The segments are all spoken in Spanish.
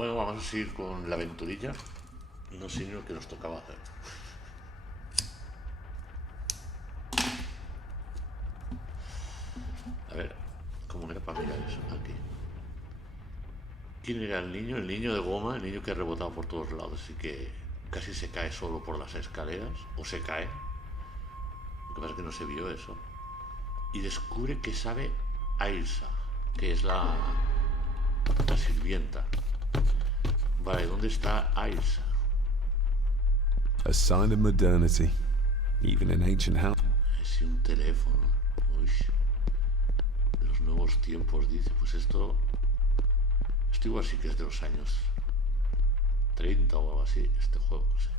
Bueno, vamos a seguir con la aventurilla. No sé ni lo que nos tocaba hacer. A ver, ¿cómo era para mirar eso? Aquí. ¿Quién era el niño? El niño de goma, el niño que rebotaba por todos lados y que casi se cae solo por las escaleras, o se cae. Lo que pasa es que no se vio eso. Y descubre que sabe Ailsa, que es la sirvienta. Vale, ¿dónde está Ailsa? A sign of modernity, even in ancient house. Es un teléfono. Uy, de los nuevos tiempos, dice. Pues esto igual sí que es de los años 30 o algo así, este juego, no sé.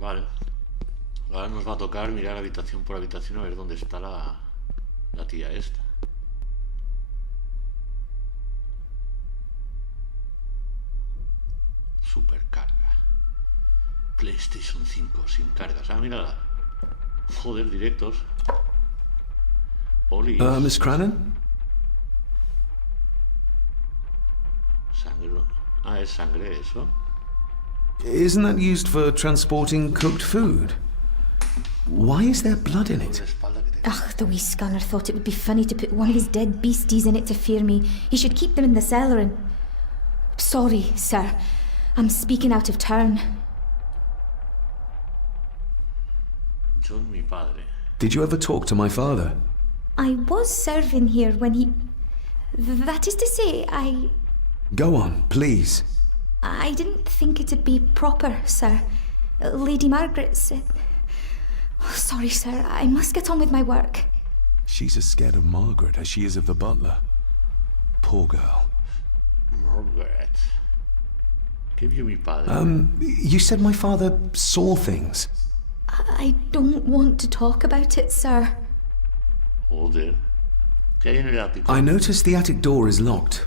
Vale. Ahora nos va a tocar mirar habitación por habitación a ver dónde está la tía esta. Supercarga. PlayStation 5 sin cargas. Ah, mírala. Joder, directos. Oli. Miss Crannan? Sangre. Ah, es sangre eso. Isn't that used for transporting cooked food? Why is there blood in it? Ugh, the wee scunner thought it would be funny to put one of his dead beasties in it to fear me. He should keep them in the cellar and... Sorry, sir. I'm speaking out of turn. John, mi padre. Did you ever talk to my father? I was serving here when he... That is to say, Go on, please. I didn't think it'd be proper, sir. Lady Margaret said... Oh, sorry, sir. I must get on with my work. She's as scared of Margaret as she is of the butler. Poor girl. Margaret. ¿Qué vio mi padre? You said my father saw things. I don't want to talk about it, sir. Joder. ¿Qué hay en el ático? I noticed the attic door is locked.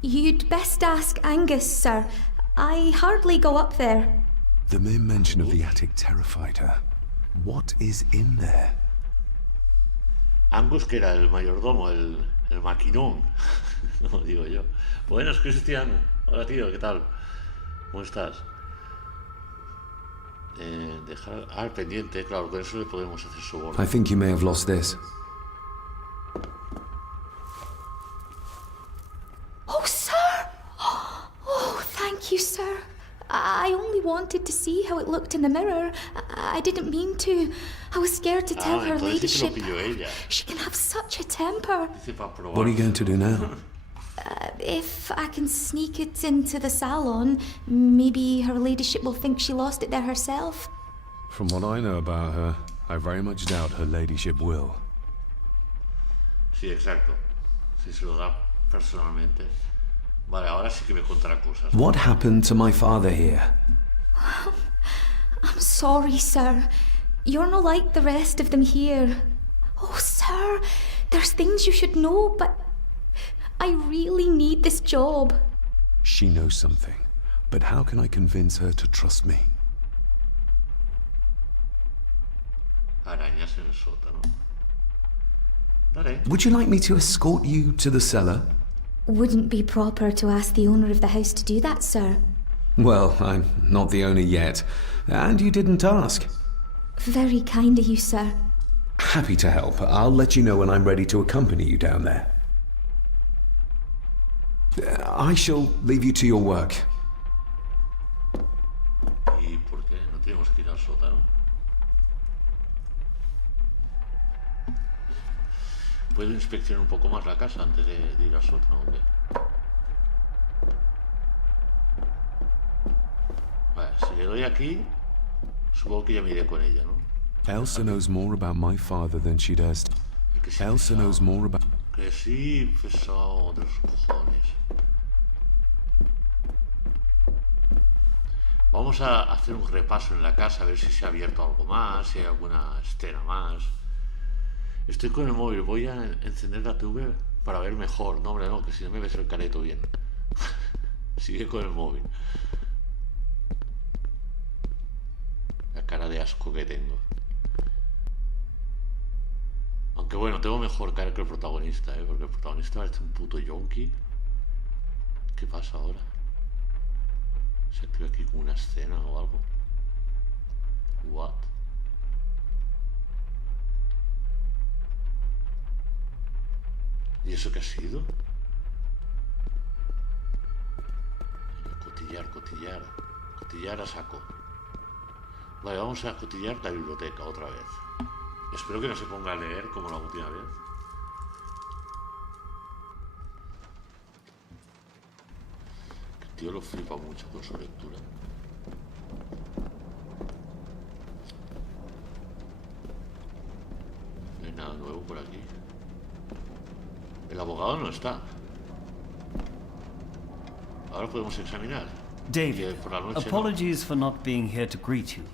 You'd best ask Angus, sir. I hardly go up there. The mere mention of the attic terrified her. What is in there? Angus, que era el mayordomo, el maquinón. No digo yo. Buenas, Cristian. Hola, tío, ¿qué tal? ¿Cómo estás? Dejar... Ah, el pendiente, claro, con eso le podemos hacer su bono. I think you may have lost this. Oh, sir! Oh, thank you, sir. I only wanted to see how it looked in the mirror. I didn't mean to. I was scared to tell her ladyship. She can have such a temper. What are you going to do now? If I can sneak it into the salon, maybe her ladyship will think she lost it there herself. From what I know about her, I very much doubt her ladyship will. Sí, exacto. Si se lo da personalmente. Vale, ahora sí que me contará cosas. What happened to my father here? I'm sorry, sir. You're not like the rest of them here. Oh, sir, there's things you should know, but I really need this job. She knows something, but how can I convince her to trust me? Arañas en el sótano. Dale. Would you like me to escort you to the cellar? Wouldn't be proper to ask the owner of the house to do that, sir. Well, I'm not the owner yet, and you didn't ask. Very kind of you, sir. Happy to help. I'll let you know when I'm ready to accompany you down there. I shall leave you to your work. ¿Y por qué no tenemos que ir al sótano? ¿Puedo inspeccionar un poco más la casa antes de ir al sótano? ¿O qué? Vale, si le doy aquí, supongo que ya me iré con ella, ¿no? Elsa knows more about my father than she does. Elsa knows more about... Que sí, pesado de los cojones. Vamos a hacer un repaso en la casa, a ver si se ha abierto algo más, si hay alguna escena más. Estoy con el móvil, voy a encender la TV para ver mejor. No, hombre, no, que si no me ves el careto bien. Sigue con el móvil. La cara de asco que tengo. Aunque bueno, tengo mejor cara que el protagonista, porque el protagonista parece un puto yonki. ¿Qué pasa ahora? ¿Se activa aquí como una escena o algo? What? ¿Y eso qué ha sido? Cotillar, cotillar. Cotillar a saco. Vale, vamos a cotillar la biblioteca otra vez. Espero que no se ponga a leer como la última vez. Que el tío lo flipa mucho con su lectura. No hay nada nuevo por aquí. El abogado no está. Ahora podemos examinar. David, Por la noche, apologies for not being here to greet you.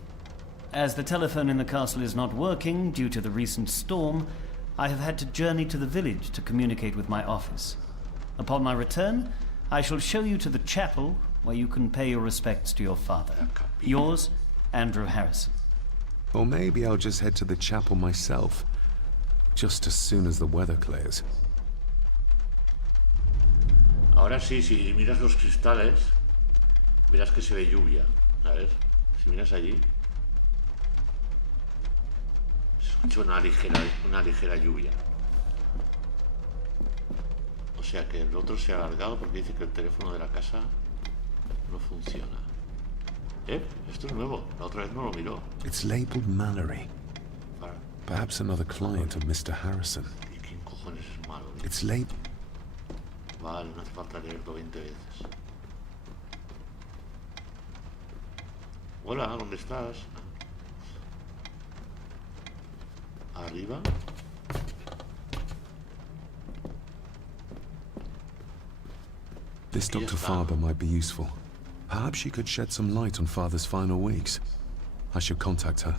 As the telephone in the castle is not working due to the recent storm, I have had to journey to the village to communicate with my office. Upon my return, I shall show you to the chapel where you can pay your respects to your father. Yours, Andrew Harrison. Or maybe I'll just head to the chapel myself, just as soon as the weather clears. Ahora sí, si miras los cristales, verás que se ve lluvia. ¿Sabes? Si miras allí, se escucha una ligera lluvia. O sea que el otro se ha alargado porque dice que el teléfono de la casa no funciona. Esto es nuevo. La otra vez no lo miró. It's labeled Mallory. Para. Perhaps another client of Mr. Harrison. ¿Y quién cojones es malo? It's labeled. Vale, no hace falta leerlo 20 veces. Hola, ¿dónde estás? Arriba. This Aquí Dr. está. Farber might be useful. Perhaps she could shed some light on Father's final weeks. I should contact her.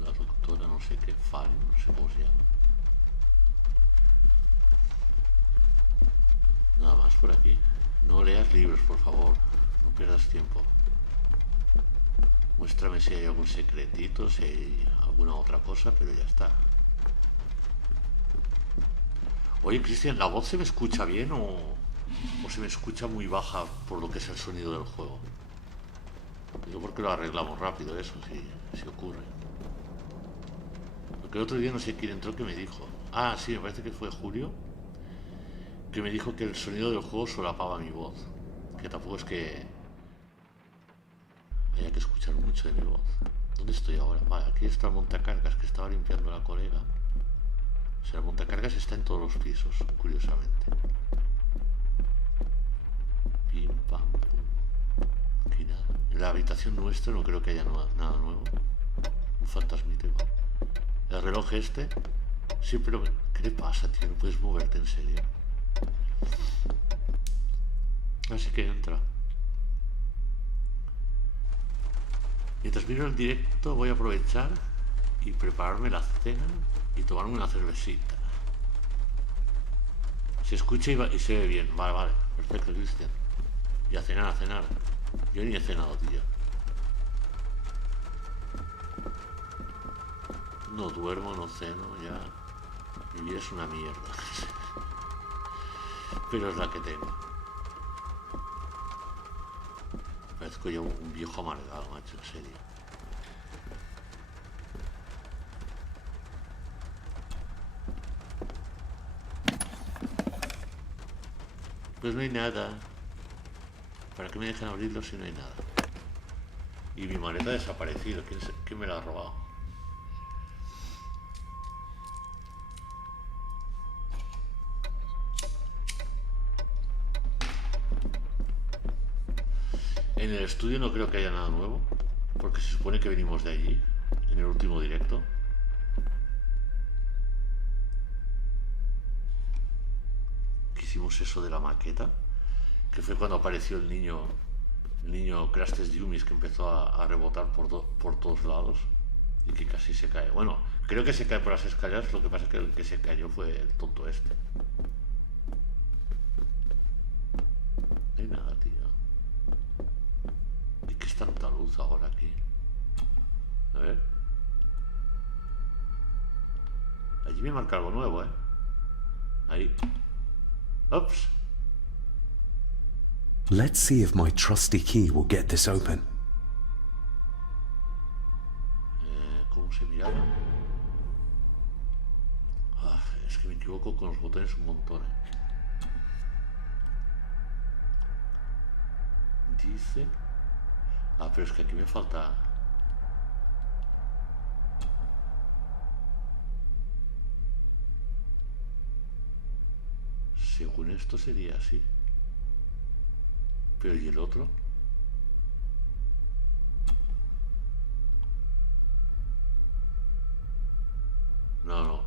La doctora no sé qué, Fari, no sé cómo se llama. Nada más por aquí. No leas libros, por favor. No pierdas tiempo. Muéstrame si hay algún secretito, si hay alguna otra cosa, pero ya está. Oye, Cristian, ¿la voz se me escucha bien o se me escucha muy baja por lo que es el sonido del juego? Digo porque lo arreglamos rápido eso, si ocurre. Porque el otro día no sé quién entró que me dijo. Ah, sí, me parece que fue Julio. Que me dijo que el sonido del juego solapaba mi voz. Que tampoco es que haya que escuchar mucho de mi voz. ¿Dónde estoy ahora? Vale, aquí está el montacargas que estaba limpiando la colega. O sea, el montacargas está en todos los pisos, curiosamente. Pim, pam, pum. Aquí nada. En la habitación nuestra no creo que haya nada nuevo. Un fantasmita igual. El reloj este. Sí, pero ¿qué le pasa, tío? No puedes moverte, en serio. Así que entra. Mientras miro el directo voy a aprovechar y prepararme la cena y tomarme una cervecita. Se escucha y se ve bien. Vale, vale. Perfecto, Cristian. Y a cenar, a cenar. Yo ni he cenado, tío. No duermo, no ceno, ya. Mi vida es una mierda. Pero es la que tengo. Parezco yo un viejo amargado, macho, en serio. Pues no hay nada. ¿Para qué me dejan abrirlo si no hay nada? Y mi maleta ha desaparecido. ¿Quién me la ha robado? En el estudio no creo que haya nada nuevo, porque se supone que venimos de allí, en el último directo. Que hicimos eso de la maqueta, que fue cuando apareció el niño Crastes Yumis, que empezó a rebotar por todos lados y que casi se cae. Bueno, creo que se cae por las escaleras, lo que pasa es que el que se cayó fue el tonto este. No hay nada, tío. ¿Y qué es tanta luz ahora aquí? A ver. Allí me marca algo nuevo, ¿eh? Ahí. Ups. Let's see if my trusty key will get this open. ¿Cómo se miraba? Ah, es que me equivoco con los botones un montón. Dice... Ah, pero es que aquí me falta... Según esto sería así. Pero ¿y el otro? No, no.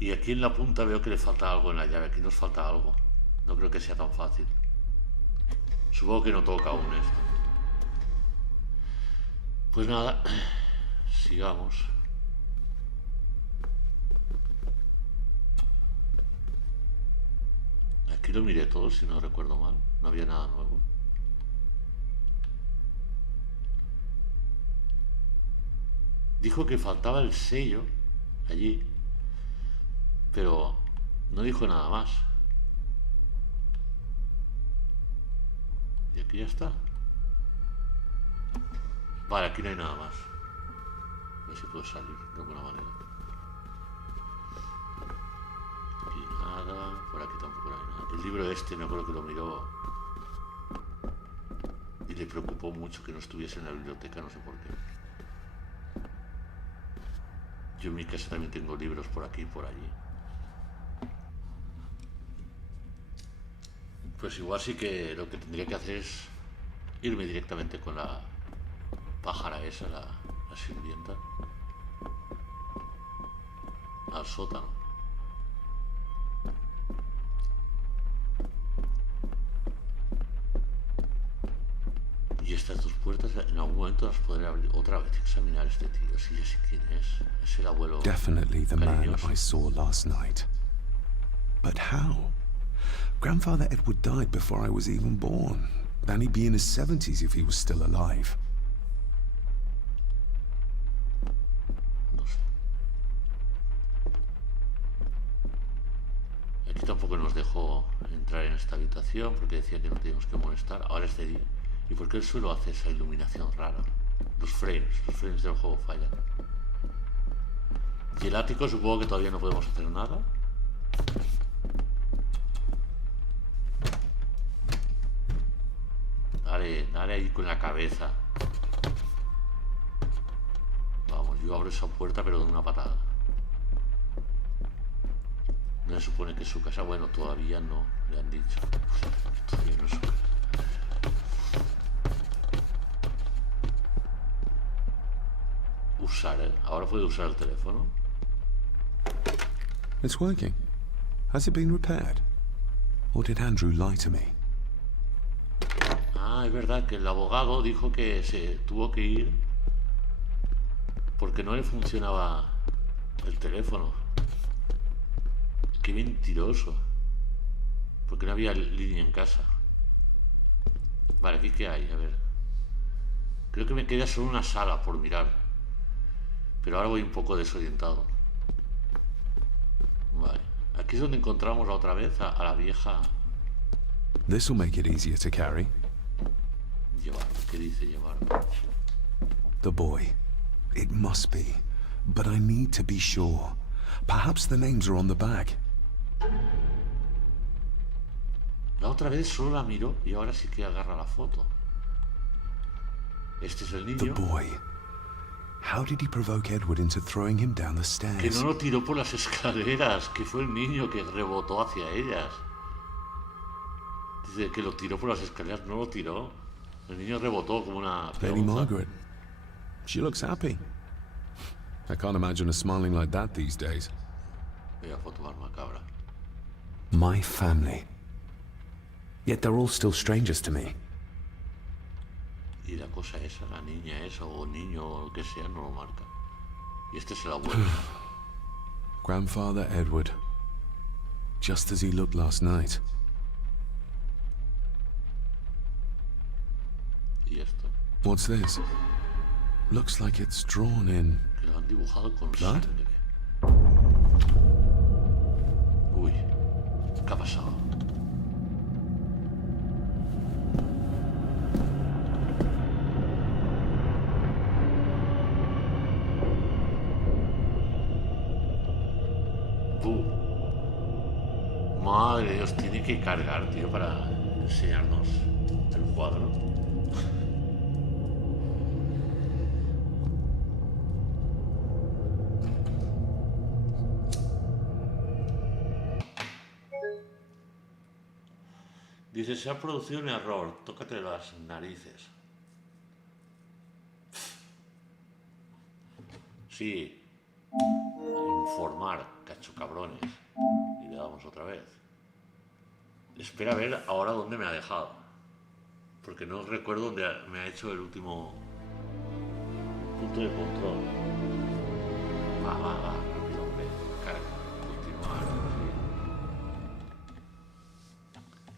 Y aquí en la punta veo que le falta algo en la llave. Aquí nos falta algo. No creo que sea tan fácil. Supongo que no toca aún esto. Pues nada. Sigamos. Aquí lo miré todo, si no recuerdo mal. No había nada nuevo. Dijo que faltaba el sello allí, pero no dijo nada más. Y aquí ya está. Vale, aquí no hay nada más. A ver si puedo salir de alguna manera. Aquí nada, por aquí tampoco hay nada. El libro este me acuerdo que lo miró y le preocupó mucho que no estuviese en la biblioteca, no sé por qué. Yo en mi casa también tengo libros por aquí y por allí. Pues igual sí que lo que tendría que hacer es irme directamente con la pájara esa, la sirvienta, al sótano. Y estas dos puertas en algún momento las podré abrir otra vez, examinar este tío. Si ya sé quién es. Es el abuelo Definitely the man cariñoso. I saw last night. But how? Grandfather Edward died before I was even born. And he'd be in his 70s if he was still alive. No sé. Aquí tampoco nos dejó entrar en esta habitación porque decía que no teníamos que molestar. Ahora es de día. ¿Y por qué el suelo hace esa iluminación rara? Los frames del juego fallan. Y el ático supongo que todavía no podemos hacer nada. Dale ahí con la cabeza. Vamos, yo abro esa puerta pero de una patada. No se supone que es su casa. Bueno, todavía no, le han dicho. Todavía no es su casa. Usar, ¿eh? Ahora puede usar el teléfono. It's working. Has it been repaired? Or did Andrew lie to me? Ah, es verdad que el abogado dijo que se tuvo que ir porque no le funcionaba el teléfono. Qué mentiroso. Porque no había línea en casa. Vale, ¿aquí qué hay? A ver. Creo que me queda solo una sala por mirar. Pero ahora voy un poco desorientado. Vale. Aquí es donde encontramos la otra vez a la vieja. This will make it easier to carry. Llevar. ¿Qué dice llevar? The boy. It must be. But I need to be sure. Perhaps the names are on the bag. La otra vez solo la miró y ahora sí que agarra la foto. Este es el The niño. boy. How did he provoke Edward into throwing him down the Que stairs? no lo tiró por las escaleras, que fue el niño que rebotó hacia ellas. Dice que lo tiró por las escaleras, no lo tiró. El niño rebotó como una Lady peonza. Margaret. She looks happy. I can't imagine her smiling like that these days. Vaya foto más macabra. My family. Yet they're all still strangers to me. Y la cosa esa, la niña esa o niño o lo que sea, no lo marca. Y este es el abuelo. Grandfather Edward. Just as he looked last night. Y esto, What's this? Looks like it's drawn in. que lo han dibujado con ¿Blood? sangre. Uy, ¿qué ha pasado? Madre de Dios, tiene que cargar, tío, para enseñarnos el cuadro. Dice, se ha producido un error, tócate las narices. Sí, informar, cacho cabrones. Y le damos otra vez. Espera a ver ahora dónde me ha dejado. Porque no recuerdo dónde me ha hecho el último punto de control. Va, rápido, hombre. Carga, continuar. Sí.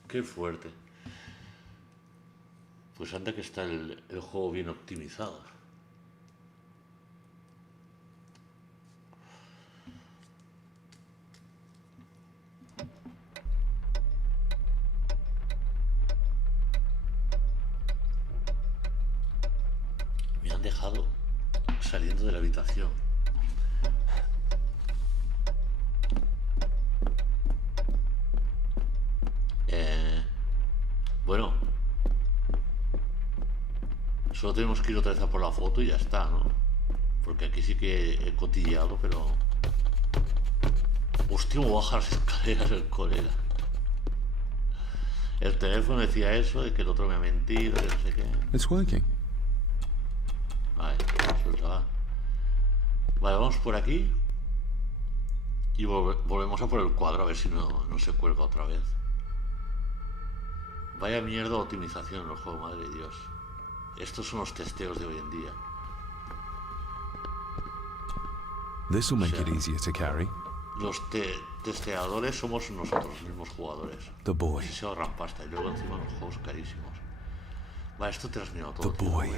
Qué fuerte. Pues anda que está el juego bien optimizado. Me han dejado saliendo de la habitación. Bueno, solo tenemos que ir otra vez a por la foto y ya está, ¿no? Porque aquí sí que he cotilleado, pero... Hostia, me baja las escaleras el colega. El teléfono decía eso, de que el otro me ha mentido, que no sé qué. It's working. Vale, suelta. Vale, vamos por aquí. Y volvemos a por el cuadro, a ver si no se cuelga otra vez. Vaya mierda de optimización en el juego, madre de Dios. Estos son los testeos de hoy en día. This will make it easier to carry. Los testeadores somos nosotros, los mismos jugadores. The boy. Si se ahorran pasta y luego encima los juegos carísimos. Va, esto te lo has mirado todo. The boy.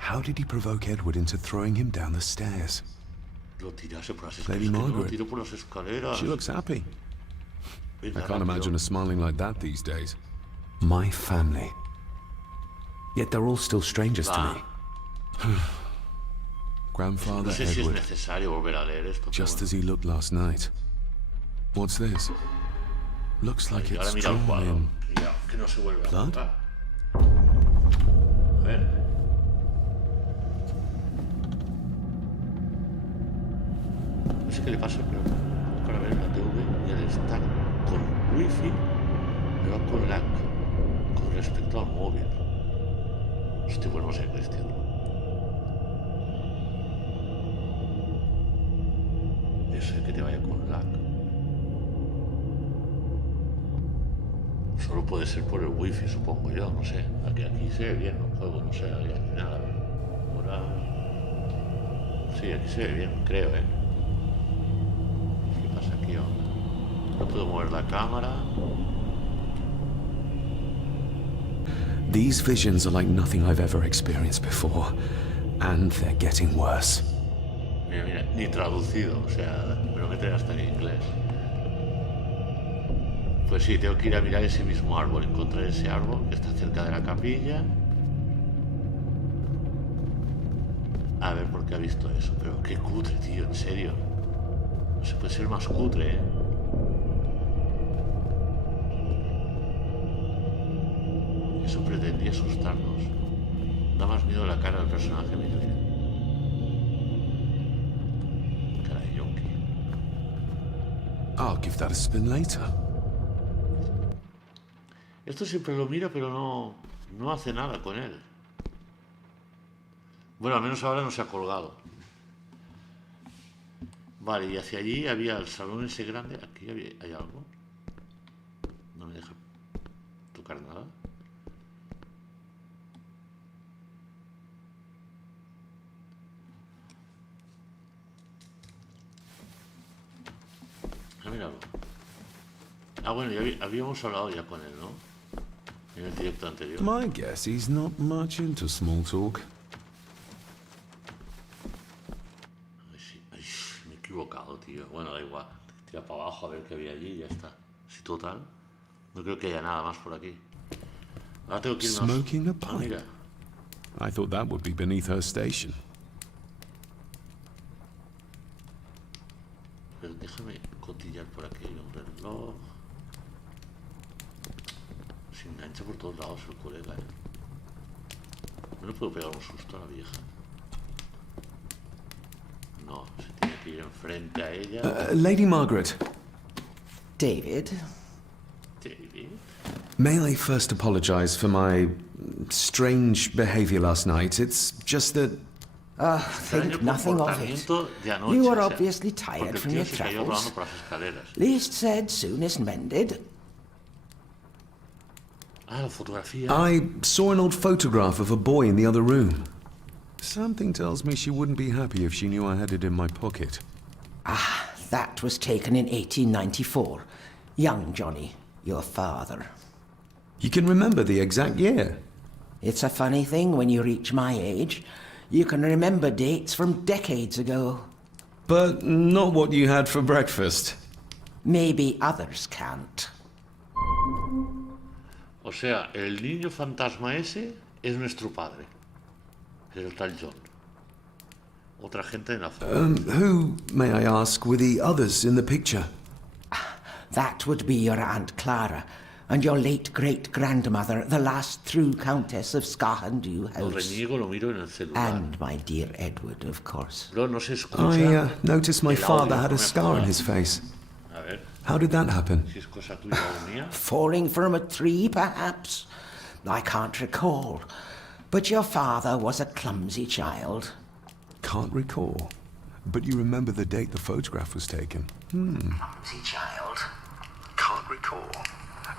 How did he provoke Edward into throwing him down the stairs? Lo tirase por las Lady escaleras. Margaret. Lo tiro por las escaleras. She looks happy. Venga, I can't rápido. imagine her smiling like that these days. My family. Yet they're all still strangers to Va. me. Grandfather No sé si es Edward, necesario volver a leer esto. just pero as he looked last night. What's this? Looks like bueno. Y ahora it's mira el drawn cuadro. in. Mira, que no se vuelve a Blood? tocar. A ver. No sé qué le pasa, pero para ver la TV y al estar con wifi me va con lag con respecto al móvil. Hostia, pues no sé, Cristian. Eso es que te vaya con lag. Solo puede ser por el wifi, supongo yo, no sé. Aquí se ve bien el juego, no sé, aquí nada. Ahora... Sí, aquí se ve bien, creo, ¿eh? ¿Qué pasa aquí ahora? No puedo mover la cámara. These visions are like nothing I've ever experienced before, and they're getting worse. Mira, ni traducido, o sea, me lo meten hasta en inglés. Pues sí, tengo que ir a mirar ese mismo árbol, encontrar ese árbol que está cerca de la capilla. A ver por qué ha visto eso, pero qué cutre, tío, en serio. No se puede ser más cutre, ¿eh? Eso pretendía asustarnos. Da más miedo la cara del personaje, mira, mira. Cara de yonki. I'll give that a spin later. Esto siempre lo mira, pero no hace nada con él. Bueno, al menos ahora no se ha colgado. Vale, y hacia allí había el salón ese grande. Aquí hay algo. No me deja tocar nada. Ah, míralo. Ah, bueno, ya habíamos hablado ya con él, ¿no? En el directo anterior. My guess he's not much into small talk. Ay, me he equivocado, tío. Bueno, da igual. Tira para abajo a ver qué había allí y ya está. Sí, total. No creo que haya nada más por aquí. Ahora tengo que irnos... Smoking a Ah, mira. pipe. I thought that would be beneath her station. Pero déjame cotillar por aquí un reloj. Se engancha por todos lados el colega, No le puedo pegar un susto a la vieja. No, se tiene que ir enfrente a ella. Lady Margaret. David? David. May I first apologize for my strange behavior last night? It's just that... Think nothing of it. You were obviously tired from your travels. Least said, soonest mended. Ah, la fotografía. I saw an old photograph of a boy in the other room. Something tells me she wouldn't be happy if she knew I had it in my pocket. That was taken in 1894. Young Johnny, your father. You can remember the exact year. It's a funny thing when you reach my age. You can remember dates from decades ago. But not what you had for breakfast. Maybe others can't. O sea, el niño fantasma ese es nuestro padre. Es el tal John. Otra gente en la zona. Who, may I ask, were the others in the picture? That would be your Aunt Clara and your late great-grandmother, the last true Countess of Scahandew Lo House. reniego, lo miro en el celular. And my dear Edward, of course. Luego no se escucha. I noticed my el father audio, had no a me scar on jodas. his face. A ver, How did that happen? si es cosa tuya o mía. Falling from a tree, perhaps? I can't recall. But your father was a clumsy child. Can't recall. But you remember the date the photograph was taken? Clumsy child? Can't recall.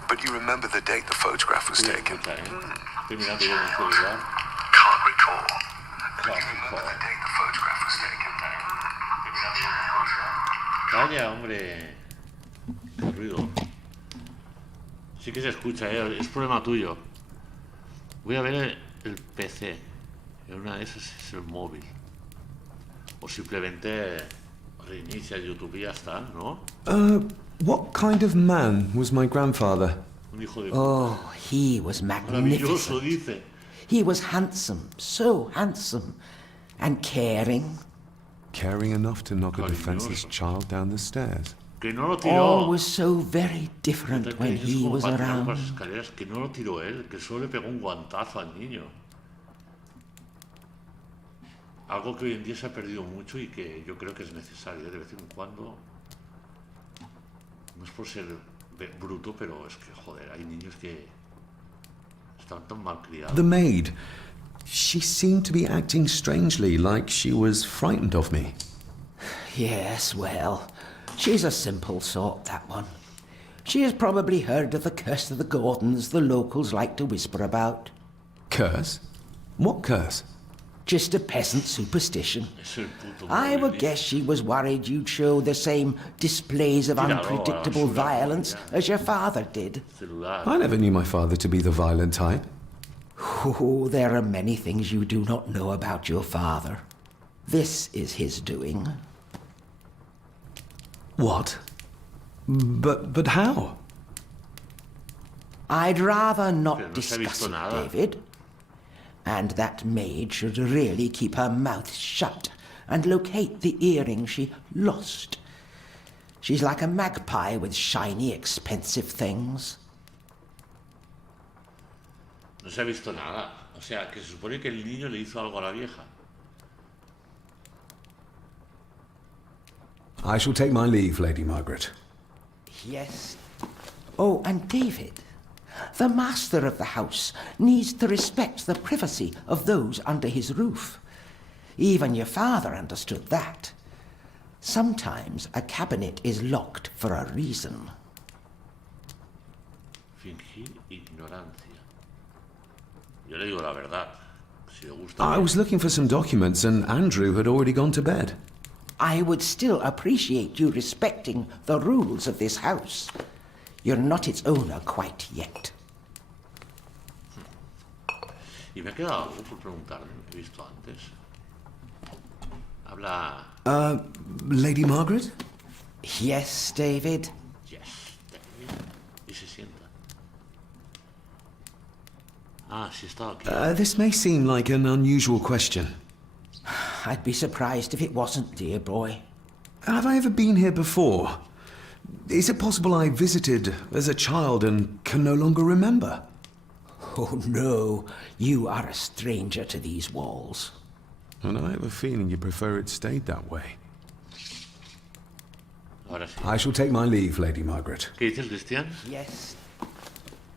But you remember the date the photograph was taken? Escucha, Estoy mirando yo en el celular. Can't recall. But you remember the date the photograph was taken? Calla, hombre. Qué ruido. Sí que se escucha, es problema tuyo. Voy a ver el PC. En una de esas es el móvil. O simplemente reinicia YouTube y ya está, ¿no? What kind of man was my grandfather? Un hijo de Oh, he was maravilloso, magnificent. dice. He was handsome, so handsome. And caring. Caring enough to knock a Cariñoso. defenseless child down the stairs. Que no lo tiró. All was so very different Otra when que es he como was para tirarlo por las around. escaleras, que no lo tiró él, que solo le pegó un guantazo al niño. Algo que hoy en día se ha perdido mucho y que yo creo que es necesario de vez en cuando. No es por ser bruto, pero es que, joder, hay niños que están tan mal criados. The maid. She seemed to be acting strangely, like she was frightened of me. Yes, well, she's a simple sort, that one. She has probably heard of the curse of the Gordons the locals like to whisper about. Curse? What curse? Just a peasant superstition. Es el puto I móvil, would dice. guess she was worried you'd show the same displays of Tíralo, unpredictable basura, violence ya. as your father did. Celular. I never knew my father to be the violent type. Oh, there are many things you do not know about your father. This is his doing. What? But how? I'd rather Pero not no se ha discuss visto it, nada. David. And that maid should really keep her mouth shut and locate the earring she lost. She's like a magpie with shiny, expensive things. No se ha visto nada. O sea, que se supone que el niño le hizo algo a la vieja. I shall take my leave, Lady Margaret. Yes. Oh, and David, the master of the house needs to respect the privacy of those under his roof. Even your father understood that. Sometimes a cabinet is locked for a reason. Fingir ignorancia. Yo le digo la verdad. Si le gusta. I was looking for some documents and Andrew had already gone to bed. I would still appreciate you respecting the rules of this house. You're not its owner quite yet. Y me ha quedado algo por preguntarle, que he visto antes. Habla. Lady Margaret? Yes, David? Yes, David. Y se sienta. Ah, sí está aquí. This may seem like an unusual question. I'd be surprised if it wasn't, dear boy. Have I ever been here before? Is it possible I visited as a child and can no longer remember? Oh, no. You are a stranger to these walls. And I have a feeling you prefer it stayed that way. Ahora sí. I shall take my leave, Lady Margaret. ¿Qué dices, Cristian? Yes.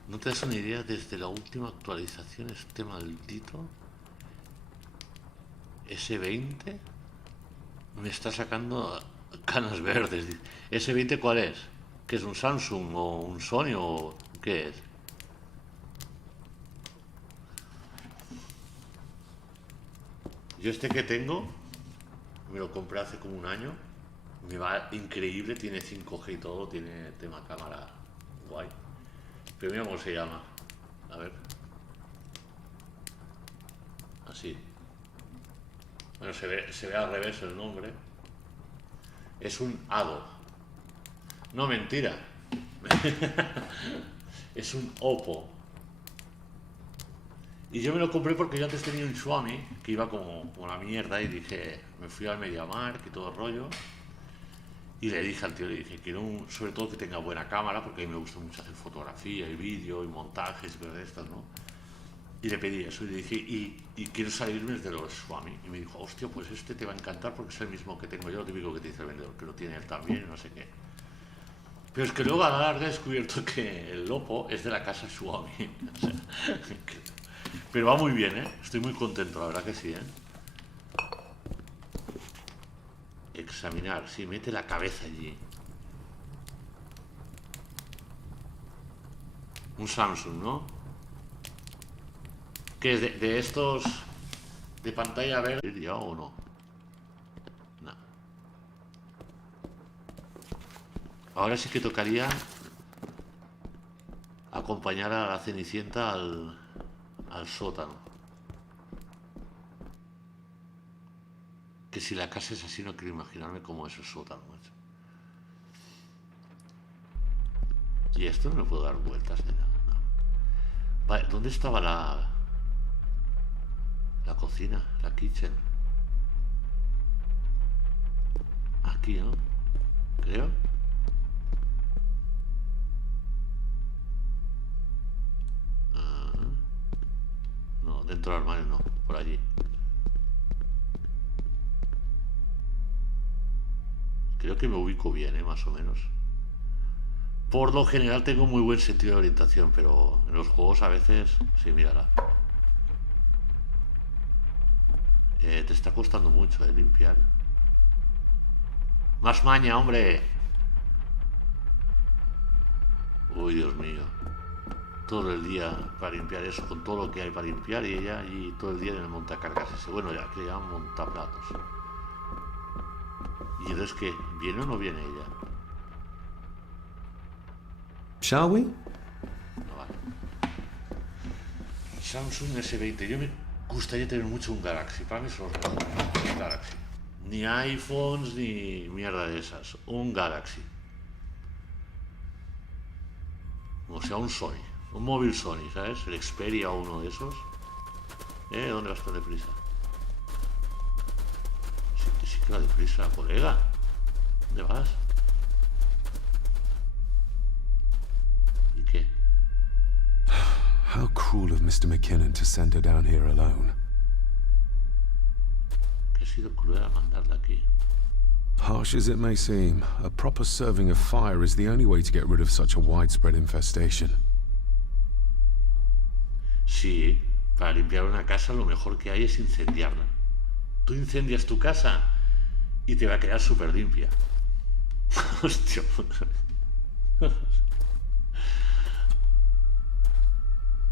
¿No te das una idea desde la última actualización este maldito S20? Me está sacando canas verdes. ¿S20 cuál es? ¿Qué es un Samsung o un Sony o qué es? Yo este que tengo me lo compré hace como un año. Me va increíble, tiene 5G y todo, tiene tema cámara guay. Pero mira cómo se llama. A ver. Así. Bueno, se ve al revés el nombre. Es un Ado. No, mentira. Es un Oppo. Y yo me lo compré porque yo antes tenía un Xiaomi que iba como la mierda y dije, me fui al MediaMarkt y todo el rollo. Y le dije al tío, le dije, quiero sobre todo que tenga buena cámara, porque a mí me gusta mucho hacer fotografía y vídeo y montajes y cosas de estas, ¿no? Y le pedí eso y le dije, y quiero salirme de los Xiaomi. Y me dijo, hostia, pues este te va a encantar porque es el mismo que tengo yo, lo típico que te dice el vendedor, que lo tiene él también, no sé qué. Pero es que luego a la larga he descubierto que el Oppo es de la casa Xiaomi. O sea, pero va muy bien, ¿eh? Estoy muy contento, la verdad que sí, ¿eh? Examinar, sí, mete la cabeza allí. Un Samsung, ¿no? ¿Qué es de estos de pantalla verde ya o no? No. Ahora sí que tocaría acompañar a la Cenicienta al sótano. Que si la casa es así no quiero imaginarme cómo es el sótano, macho. Y esto no me puedo dar vueltas ni nada, no. Vale, ¿dónde estaba la cocina, la kitchen? Aquí, ¿no? Creo. No, dentro del armario no, por allí. Creo que me ubico bien, más o menos. Por lo general tengo muy buen sentido de orientación, pero en los juegos a veces... Sí, mírala. Te está costando mucho, limpiar. Más maña, hombre. Uy, Dios mío. Todo el día para limpiar eso, con todo lo que hay para limpiar, y ella allí todo el día en el montacargas ese. Bueno, ya que le llaman montaplatos. ¿Y entonces qué? ¿Viene o no viene ella? Shall we? No, vale. Samsung S20. Yo me gustaría tener mucho un Galaxy. Para mí son los mejores. Un Galaxy. Ni iPhones ni mierda de esas. Un Galaxy. O sea, un Sony. Un móvil Sony, ¿sabes? El Xperia o uno de esos. ¿Dónde vas tan deprisa? Sí que va deprisa, colega. ¿Dónde vas? ¿Y qué? How cruel of Mr. McKinnon to send her down here alone. Que ha sido cruel mandarla aquí. Harsh as it may seem, a proper serving of fire is the only way to get rid of such a widespread infestation. Sí, para limpiar una casa lo mejor que hay es incendiarla. Tú incendias tu casa y te va a quedar súper limpia. Hostia.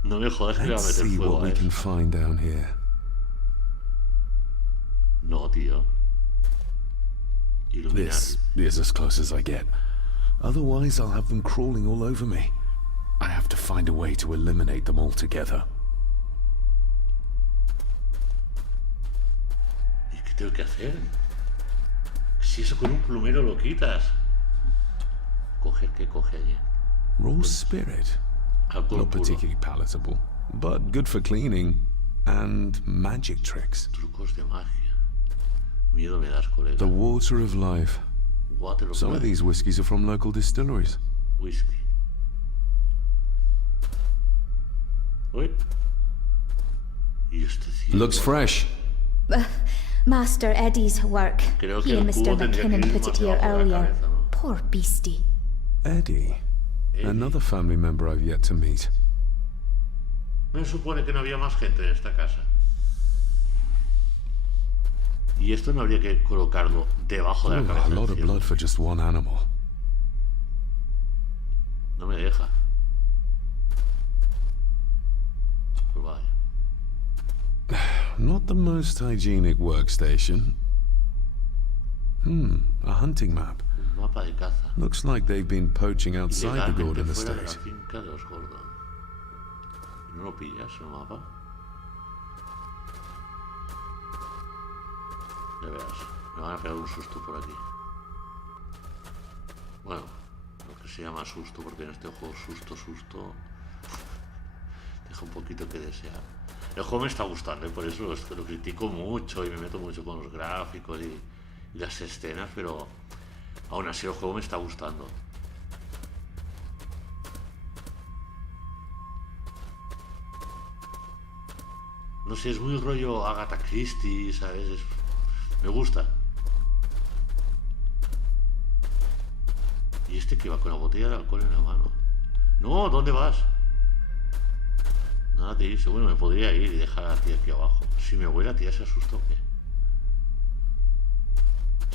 No me jodas que le va a Let's meter see fuego what a we can eso. find down here. No, tío. Iluminar. This is as close as I get. Otherwise, I'll have them crawling all over me. I have to find a way to eliminate them altogether. ¿Y qué tengo que hacer? Si eso con un plumero lo quitas. ¿Qué coge allí? Raw spirit. Alcohol Not puro. particularly palatable, but good for cleaning and magic tricks. Trucos de magia. Miedo me das, colega. The water of life. Water Some of these whiskies are from local distilleries. Whisky. Uy. Y este cielo. Looks fresh. Master Eddie's work. Creo He que and el Mr. cubo tendría que McKinnon ir put más it here debajo de la earlier. cabeza, ¿no? Poor beastie. Eddie. Another family member I've yet to meet. Me supone que no había más gente en esta casa. Y esto no habría que colocarlo debajo de la Ooh, cabeza. a del lot of cielo. blood for just one animal. No me deja. Pues vaya. Not the most hygienic workstation. A hunting map. Un mapa de caza. Looks like they've been poaching outside the Ilegalmente Gordon fuera de la estate. finca de los Gordon. ¿Y no lo pillas el mapa? Ya verás, me van a pegar un susto por aquí. Bueno, lo que se llama susto, porque en este juego susto deja un poquito que desear. El juego me está gustando, por eso lo critico mucho y me meto mucho con los gráficos y las escenas, pero aún así el juego me está gustando. No sé, es muy rollo Agatha Christie, ¿sabes? Me gusta. ¿Y este que va con la botella de alcohol en la mano? No, ¿dónde vas? Nada, te dice, bueno, me podría ir y dejar a ti aquí abajo. Si mi abuela tía se asustó, ¿qué?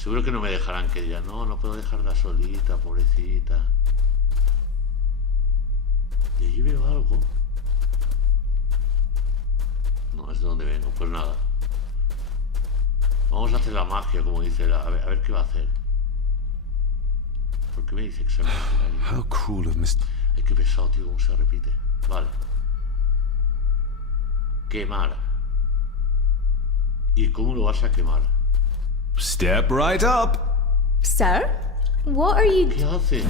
Seguro que no me dejarán, que digan, no puedo dejarla solita, pobrecita. Y allí veo algo. No, es de donde vengo, pues nada. Vamos a hacer la magia, como dice él, a ver qué va a hacer. ¿Por qué me dice examen? How cruel of Mr. Ay, qué pesado, tío, cómo se repite. Vale. Quemar. ¿Y cómo lo vas a quemar? Step right up. Sir? What are you... ¿Qué hace?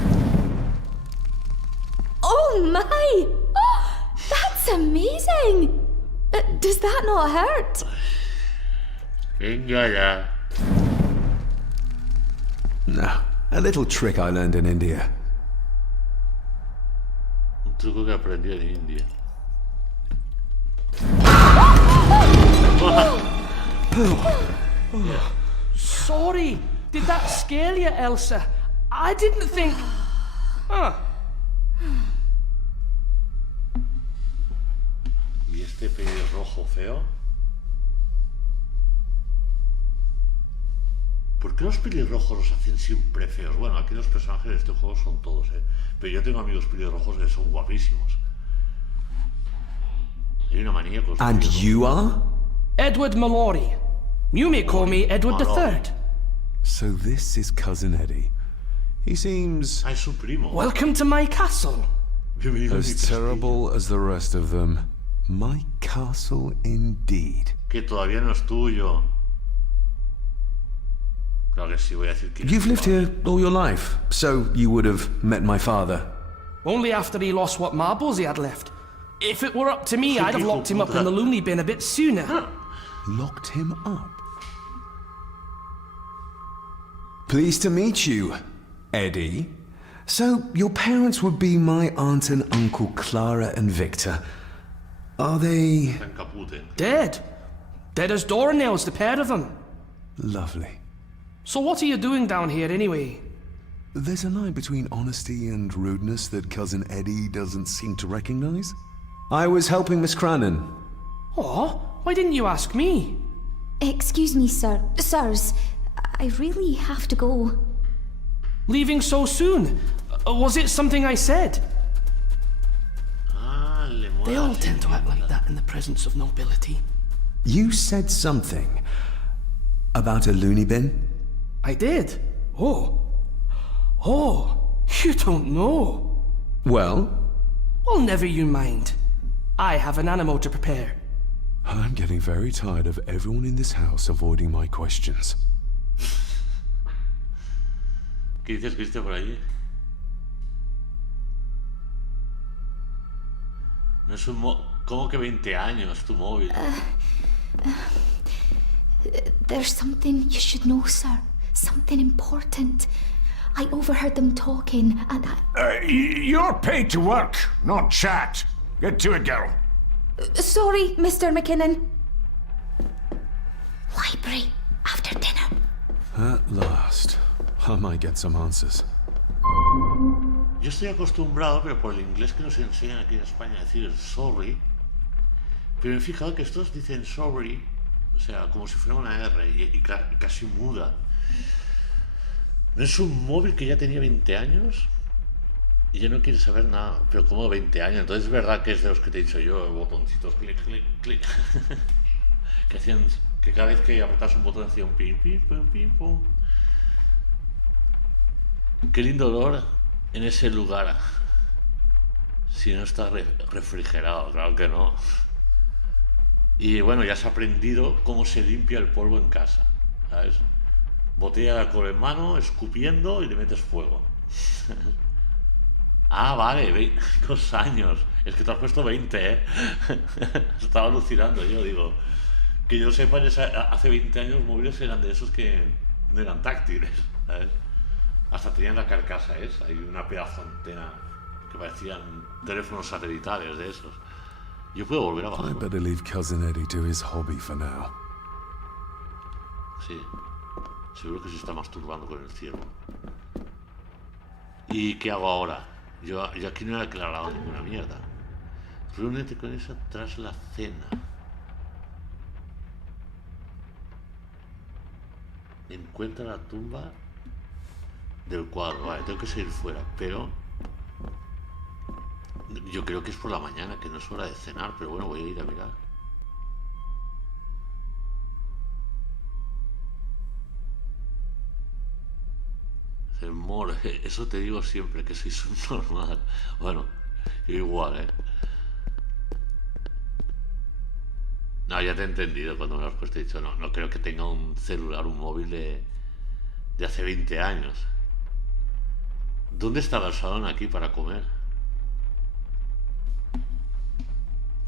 Oh my! Oh, that's amazing! Does that not hurt? Venga ya. No, a little trick I learned in India. Un truco que aprendí en India. Sorry, did that scare you, Elsa? I didn't think... Huh. ¿Y este pelirrojo feo? ¿Por qué los pelirrojos los hacen siempre feos? Bueno, aquí los personajes de este juego son todos, ¿eh? Pero yo tengo amigos pelirrojos que son guapísimos. Hay una manía con los And pelirrojos. you are? Edward Mallory. You may call me Edward III. So this is Cousin Eddie. He seems Ah, es su primo. Welcome to my castle. Bienvenido a mi as castillo. terrible as the rest of them. My castle indeed. Que todavía no es tuyo. Claro que sí, voy a decir que... You've lived here all your life, so you would have met my father. Only after he lost what marbles he had left. If it were up to me, I'd have locked him up in the loony bin a bit sooner. Locked him up. Pleased to meet you, Eddie. So, your parents would be my aunt and uncle Clara and Victor. Are they... Están caputen. Dead. Dead as doornails, the pair of them. lovely? So what are you doing down here anyway? There's a line between honesty and rudeness that Cousin Eddie doesn't seem to recognize. I was helping Miss Crannan. Oh, why didn't you ask me? Excuse me, sir. Sirs, I really have to go. Leaving so soon? Was it something I said? Ah, le mola They all así, tend to act like that in the presence of nobility. You said something about a loony bin? I did. Oh. Oh, you don't know. Well, Well, never you mind. I have an animal to prepare. I'm getting very tired of everyone in this house avoiding my questions. ¿Qué dices que viste por allí? No es un ¿Cómo que 20 años tu móvil? There's something you should know, sir. Something important. I overheard them talking, and You're paid to work, not chat. Get to it, girl. Sorry, Mr. McKinnon. Library, after dinner. At last. I might get some answers. Yo estoy acostumbrado, pero por el inglés que nos enseñan aquí en España, a decir sorry. Pero me he fijado que estos dicen sorry, o sea, como si fuera una R, y casi muda. ¿No es un móvil que ya tenía 20 años? Y ya no quiere saber nada, pero como 20 años. Entonces es verdad que es de los que te he dicho yo, botoncitos, clic, clic, clic. Que hacían, que cada vez que apretas un botón hacía un pim, pim, pim, pim, pum. Qué lindo olor en ese lugar. Si no está refrigerado, claro que no. Y bueno, ya has aprendido cómo se limpia el polvo en casa, ¿sabes? Botella de alcohol en mano, escupiendo y le metes fuego. Ah, vale, 22 años. Es que te has puesto 20, ¿eh? Estaba alucinando yo, digo. Que yo sepa, hace 20 años los móviles eran de esos que no eran táctiles, ¿sabes? Hasta tenían la carcasa esa, hay una pedazo de antena que parecían teléfonos satelitales de esos. Yo puedo volver abajo. I better leave Cousin Eddie to his hobby for now. Sí, seguro que se está masturbando con el ciervo. ¿Y qué hago ahora? Yo aquí no he aclarado ninguna mierda. Reúnete con esa tras la cena. Encuentra la tumba del cuadro. Vale, tengo que seguir fuera, pero yo creo que es por la mañana, que no es hora de cenar, pero bueno, voy a ir a mirar. El moro, eso te digo siempre, que soy subnormal. Bueno, yo igual, ¿eh? No, ya te he entendido cuando me lo has puesto. He dicho, no creo que tenga un celular, un móvil de hace 20 años. ¿Dónde estaba el salón aquí para comer?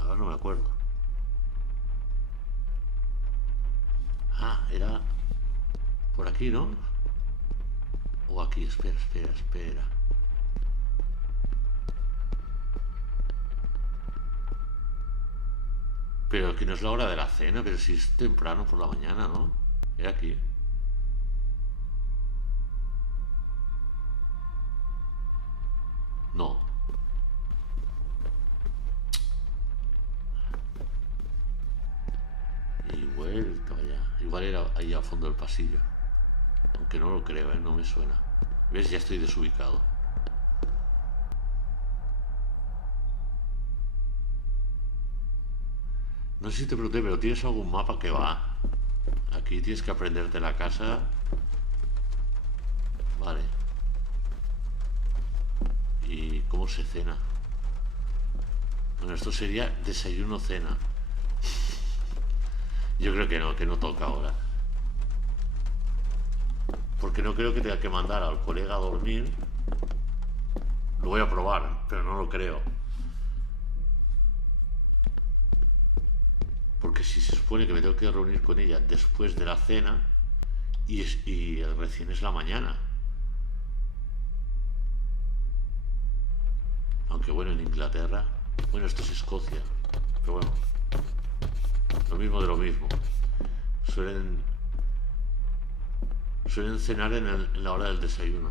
Ahora no me acuerdo. Ah, era por aquí, ¿no? O aquí, espera. Pero que no es la hora de la cena, pero si es temprano por la mañana, ¿no? Era aquí. No. Y vuelta allá. Igual era ahí al fondo del pasillo. Aunque no lo creo, no me suena. ¿Ves? Ya estoy desubicado. No sé si te pregunté, pero ¿tienes algún mapa que va? Aquí tienes que aprenderte la casa. Vale. ¿Y cómo se cena? Bueno, esto sería desayuno-cena. Yo creo que no toca ahora. Porque no creo que tenga que mandar al colega a dormir. Lo voy a probar, pero no lo creo. Porque si se supone que me tengo que reunir con ella después de la cena y recién es la mañana. Aunque bueno, en Inglaterra... Bueno, esto es Escocia. Pero bueno, lo mismo de lo mismo. Suelen cenar en la hora del desayuno.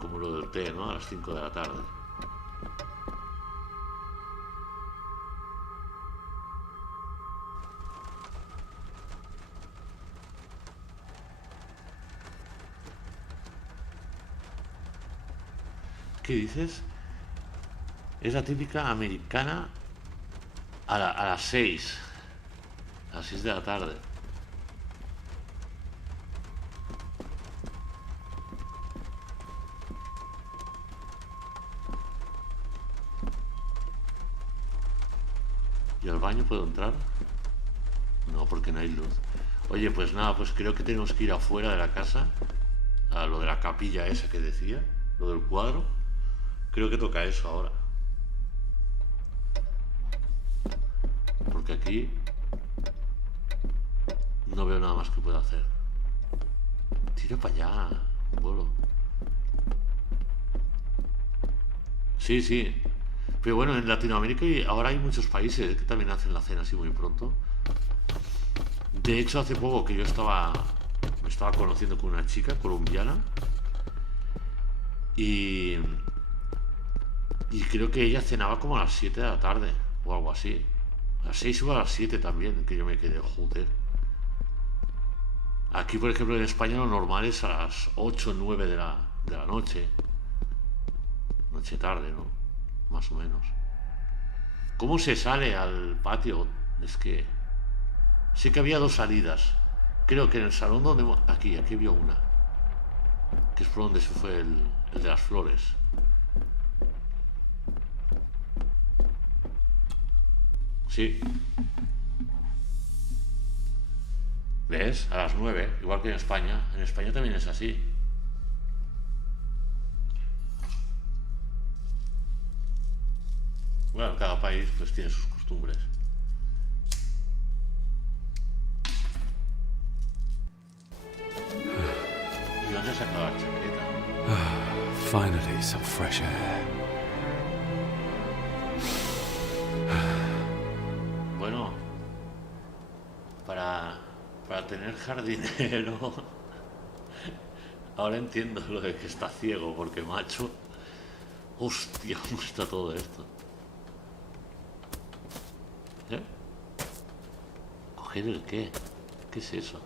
Como lo del té, ¿no? A las 5 de la tarde. ¿Qué dices? Es la típica americana a las 6. A las 6 de la tarde. ¿Y al baño puedo entrar? No, porque no hay luz. Oye, pues nada, pues creo que tenemos que ir afuera de la casa. A lo de la capilla esa que decía. Lo del cuadro. Creo que toca eso ahora. Porque aquí no veo nada más que pueda hacer. Tira para allá, vuelo. Sí, sí. Pero bueno, en Latinoamérica ahora hay muchos países que también hacen la cena así muy pronto. De hecho, hace poco que me estaba conociendo con una chica colombiana y creo que ella cenaba como a las 7 de la tarde o algo así. A las 6 o a las 7 también, que yo me quedé, joder. Aquí, por ejemplo, en España lo normal es a las 8 o 9 de la noche. Noche tarde, ¿no? Más o menos. ¿Cómo se sale al patio? Es que sé que había dos salidas. Creo que en el salón donde... Aquí había una. Que es por donde se fue el de las flores. Sí. ¿Ves? A las 9, igual que en España. En España también es así. Bueno, cada país pues tiene sus costumbres. ¿Y dónde se acaba la chaqueta? Finally, some fresh air. Bueno, para tener jardinero... Ahora entiendo lo de que está ciego, porque macho... Hostia, ¿cómo está todo esto? ¿Eh? ¿Coger el qué? ¿Qué es eso?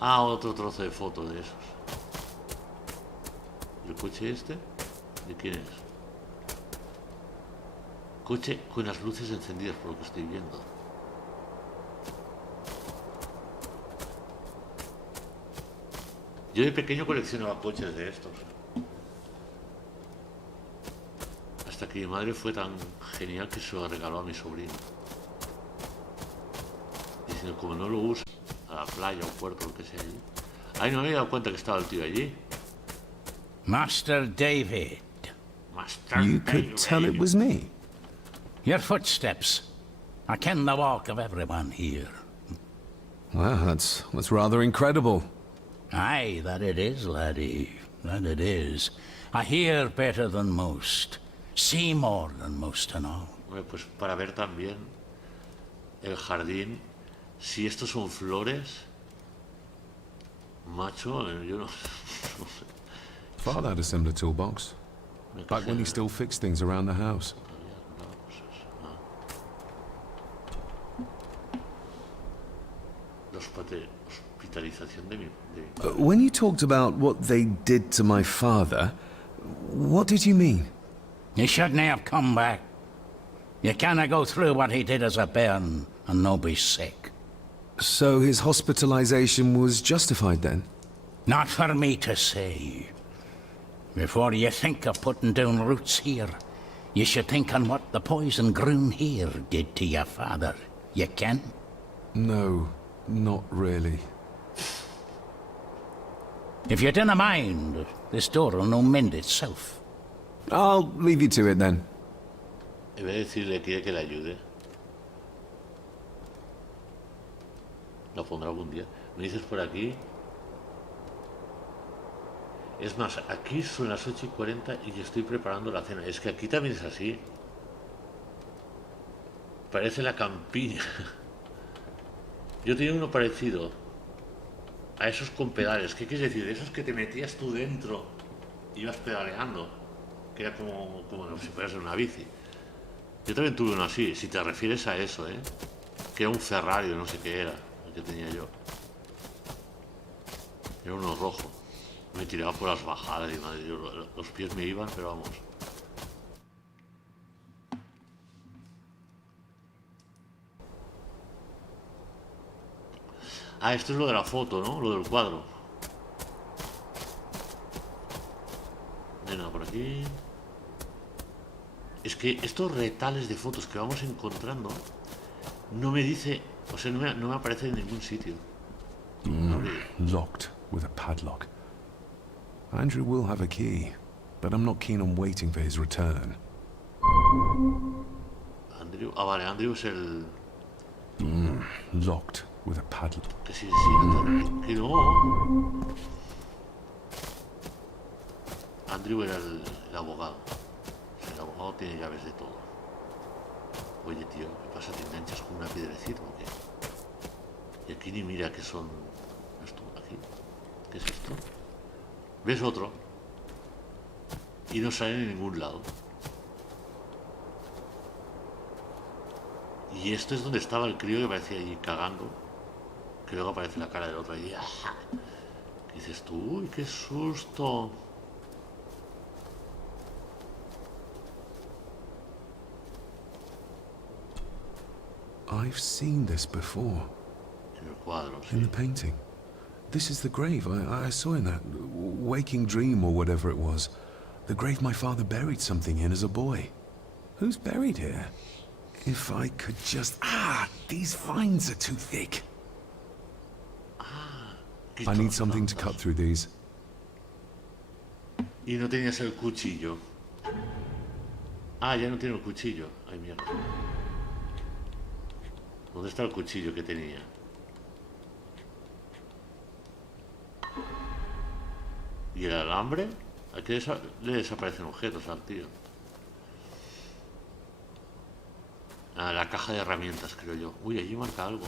Ah, otro trozo de foto de esos. ¿El coche este? ¿De quién es? Coche con las luces encendidas, por lo que estoy viendo. Yo de pequeño coleccionaba coches de estos. Hasta que mi madre fue tan genial que se lo regaló a mi sobrino. Diciendo, como no lo usa a la playa o puerto o lo que sea allí. Ay, no me había dado cuenta que estaba el tío allí. Master David. Master You David. could tell it was me. Your footsteps. I ken the walk of everyone here. Wow, that's rather incredible. Aye, that it is, laddie. That it is. I hear better than most. See more than most and all. Bueno, pues para ver también el jardín, si estos son flores, macho, yo no sé. Father had a similar toolbox. Me Back when he still fixed things around the house. La hospitalización de mi When you talked about what they did to my father, what did you mean? You shouldn't have come back. You canna go through what he did as a bairn and no be sick. So his hospitalization was justified then? Not for me to say. Before you think of putting down roots here, you should think on what the poison grown here did to your father. You can? No, not really. If you dinna mind, this door'll no mend itself. I'll leave you to it then. En vez de decirle quiere que le ayude, lo pondrá algún día. Me dices por aquí. Es más, aquí son las 8:40 y yo estoy preparando la cena. Es que aquí también es así. Parece la campiña. Yo tenía uno parecido a esos con pedales. ¿Qué quieres decir? De esos que te metías tú dentro y ibas pedaleando. Que era como si fueras en una bici. Yo también tuve uno así, si te refieres a eso, ¿eh? Que era un Ferrari o no sé qué era, el que tenía yo. Era uno rojo. Me tiraba por las bajadas y madre, los pies me iban, pero vamos. Ah, esto es lo de la foto, ¿no? Lo del cuadro. Venga, por aquí. Es que estos retales de fotos que vamos encontrando no me dice, o sea, no me aparece en ningún sitio. Locked with a padlock. Andrew will have a key, but I'm not keen on waiting for his return. Andrew, ah, vale, Andrew es el... Locked with a padlock. Que sí, sí, que no. Andrew era el abogado. O sea, el abogado tiene llaves de todo. Oye, tío, ¿qué pasa? ¿Te enganchas con una piedrecita o qué? Y aquí ni mira que son... Esto, aquí. ¿Qué es esto? ¿Ves otro? Y no sale en ningún lado. Y esto es donde estaba el crío que parecía allí cagando. Que luego aparece la cara del otro allí. ¡Ah! Y dices tú, uy, qué susto. I've seen this before. En el cuadro, In sí. the painting. This is the grave I saw in that waking dream or whatever it was. The grave my father buried something in as a boy. Who's buried here? If I could just... Ah! These vines are too thick. I need something to cut through these. Y no tenías el cuchillo. Ah, ya no tiene el cuchillo. Ay, mierda. ¿Dónde está el cuchillo que tenía? ¿Y el alambre? ¿A qué le desaparecen objetos al tío? Ah, la caja de herramientas, creo yo. Uy, allí marca algo.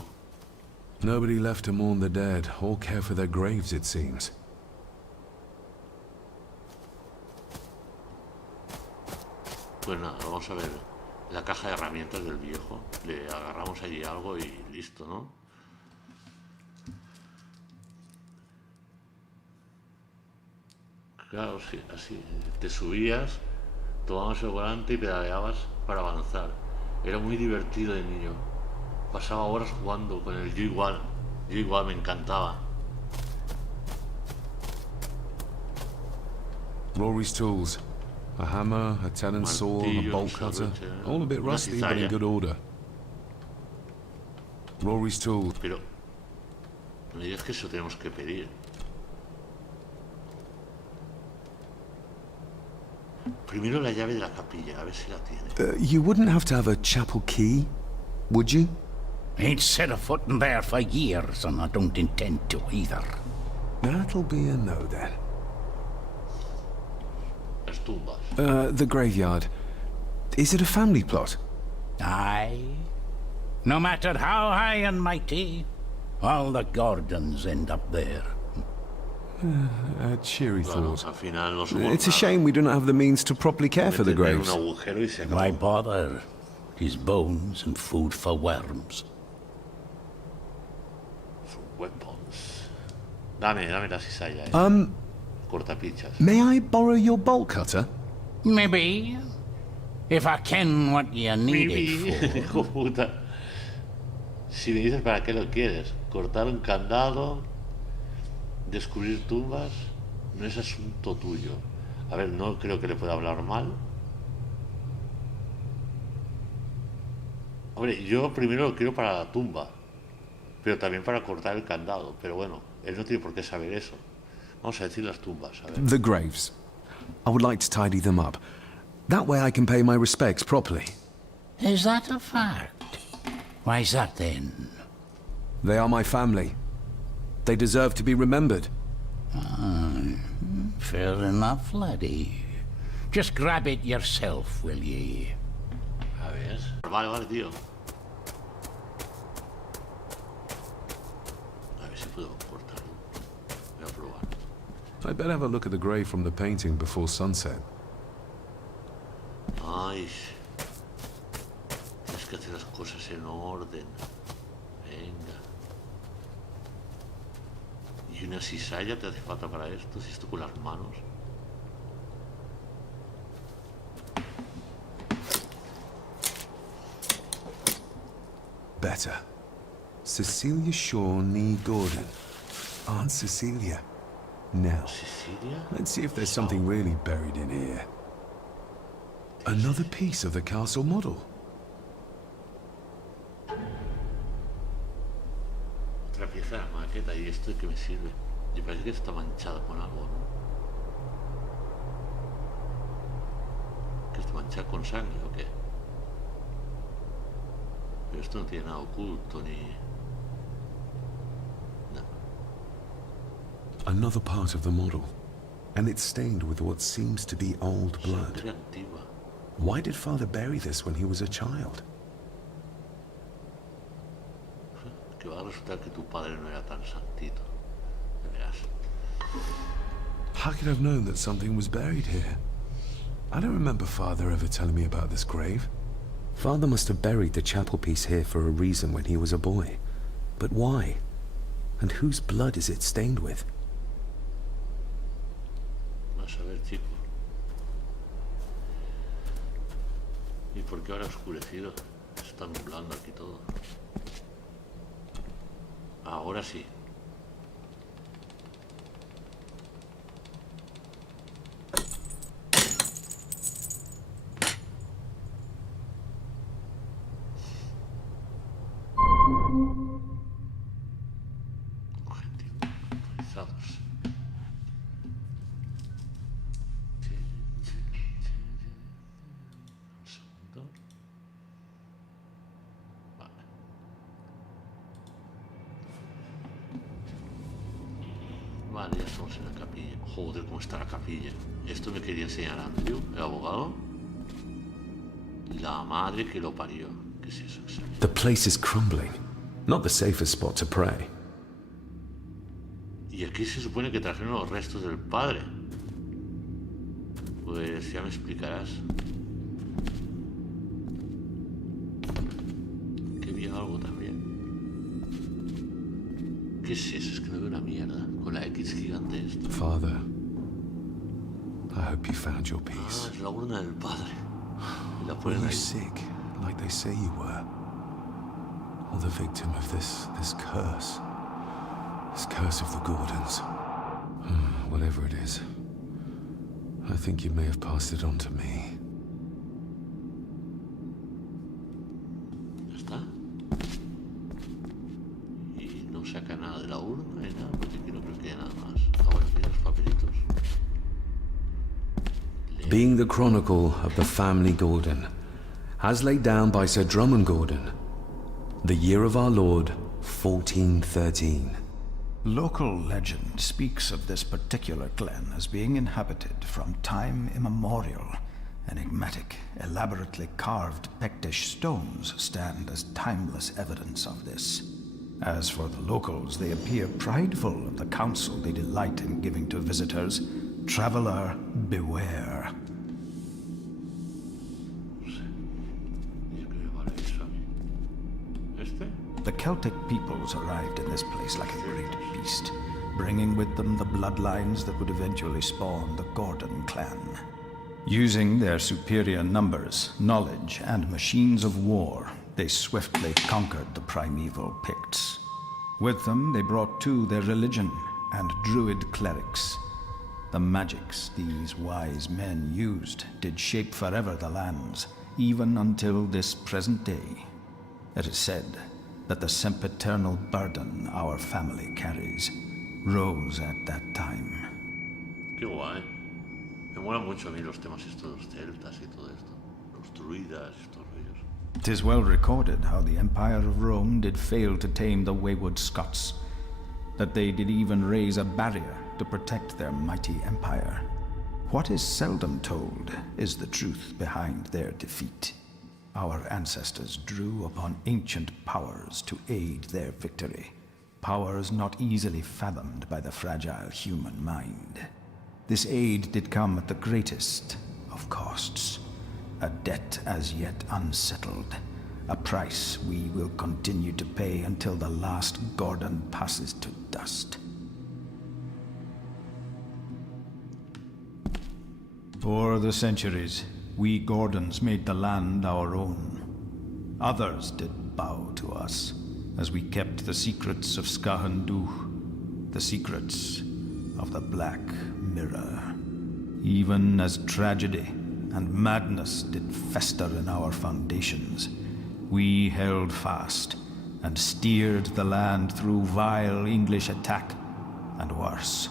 Nobody left to mourn the dead or care for their graves, it seems. Pues nada, vamos a ver la caja de herramientas del viejo. Le agarramos allí algo y listo, ¿no? Claro, sí, así. Te subías, tomabas el volante y pedaleabas para avanzar. Era muy divertido de niño. Pasaba horas jugando con el yo igual. Yo igual me encantaba. Rory's tools. A hammer, a tenant saw, a bolt cutter. All a bit rusty, but in good order. Rory's tools. Pero no me digas que eso tenemos que pedir. Primero la llave de la capilla, a ver si la tiene. You wouldn't have to have a chapel key, would you? Ain't set a foot in there for years, and I don't intend to either. That'll be a no then. Las tumbas. The graveyard. Is it a family plot? Aye. No matter how high and mighty, all the Gordons end up there. A cheery Claro, thought. al final no somos It's a nada. shame we do not have the means to properly care for the Meterle graves. un agujero y se acabó. Why bother? His bones and food for worms. Weapons. Dame la cizalla. Cortapichas. May I borrow your bolt cutter? Maybe. If I ken what you need it for. Hijo puta. Si me dices para qué lo quieres, cortar un candado, descubrir tumbas, no es asunto tuyo. A ver, no creo que le pueda hablar mal. Hombre, yo primero lo quiero para la tumba, pero también para cortar el candado. Pero bueno, él no tiene por qué saber eso. Vamos a decir las tumbas, a ver. The graves. I would like to tidy them up. That way I can pay my respects properly. Is that a fact? Why's that then? They are my family. They deserve to be remembered. Fair enough, laddie. Just grab it yourself, will ye? A ver. Vale, tío. A ver si puedo cortarlo. Voy a probar. I'd better have a look at the grave from the painting before sunset. Ay. Tienes que hacer las cosas en orden. Venga. ¿Y una cizalla te hace falta para esto? Si esto con las manos. Better. Cecilia Shaw, Nee Gordon. Aunt Cecilia. Now, ¿Cecilia? let's see if there's something really buried in here. Another piece of the castle model. Otra pieza de la maqueta. ¿Y esto de qué me sirve? Y parece que está manchada con algo, ¿no? ¿Que está manchada con sangre o qué? Pero esto no tiene nada oculto ni... Another part of the model, and it's stained with what seems to be old blood. Sangre antigua. Why did Father bury this when he was a child? Que va a resultar que tu padre no era tan santito. Ya verás. How could I have known that something was buried here? I don't remember Father ever telling me about this grave. Father must have buried the chapel piece here for a reason when he was a boy. But why? And whose blood is it stained with? Vas a ver, chico. ¿Y por qué ahora ha oscurecido? Está nublando aquí todo. Ahora sí. Objetivo actualizados. Un segundo. Vale. Vale, ya estamos en la capilla. Joder, cómo está la capilla. Esto me quería enseñar Andrew, el abogado. La madre que lo parió. ¿Qué es eso? The place is crumbling. Not the safest spot to pray. Y aquí se supone que trajeron los restos del padre. Pues ya me explicarás. Que vi algo también. ¿Qué es eso? Es que no veo una mierda. Con la X gigante esta. Father, I hope you found your Ah, peace. es la urna del padre. Y la Were ponen you ahí. sick, like they say you were? Or the victim of this curse? This curse of the Gordons. Whatever it is, I think you may have passed it on to me. Ya está. Y no saca nada de la urna ni nada, porque aquí no creo que haya nada más. Ah, bueno, aquí hay los papelitos. Being the chronicle of the family Gordon, as laid down by Sir Drummond Gordon, the year of our Lord, 1413. Local legend speaks of this particular glen as being inhabited from time immemorial. Enigmatic, elaborately carved Pictish stones stand as timeless evidence of this. As for the locals, they appear prideful of the counsel they delight in giving to visitors. Traveler, beware. The Celtic peoples arrived in this place like a great beast, bringing with them the bloodlines that would eventually spawn the Gordon clan. Using their superior numbers, knowledge, and machines of war, they swiftly conquered the primeval Picts. With them, they brought too their religion and druid clerics. The magics these wise men used did shape forever the lands, even until this present day. It is said that the sempiternal burden our family carries rose at that time. Qué guay. Me molan mucho a mí los temas estos, los celtas y todo esto. Los druidas y estos rollos. 'Tis well recorded how the Empire of Rome did fail to tame the wayward Scots, that they did even raise a barrier to protect their mighty empire. What is seldom told is the truth behind their defeat. Our ancestors drew upon ancient powers to aid their victory, powers not easily fathomed by the fragile human mind. This aid did come at the greatest of costs, a debt as yet unsettled, a price we will continue to pay until the last Gordon passes to dust. For the centuries, we Gordons made the land our own. Others did bow to us, as we kept the secrets of Skahanduch, the secrets of the Black Mirror. Even as tragedy and madness did fester in our foundations, we held fast and steered the land through vile English attack and worse.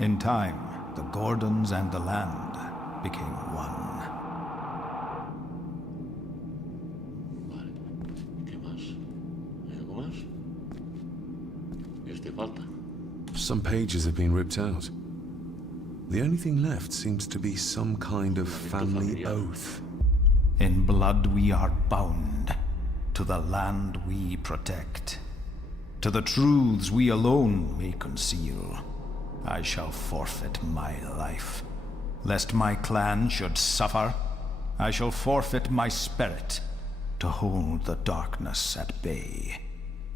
In time, the Gordons and the land became one. Vale. ¿Qué más? ¿Hay algo más? Este falta. Some pages have been ripped out. The only thing left seems to be some kind of family oath. In blood we are bound to the land we protect. To the truths we alone may conceal. I shall forfeit my life. Lest my clan should suffer, I shall forfeit my spirit to hold the darkness at bay.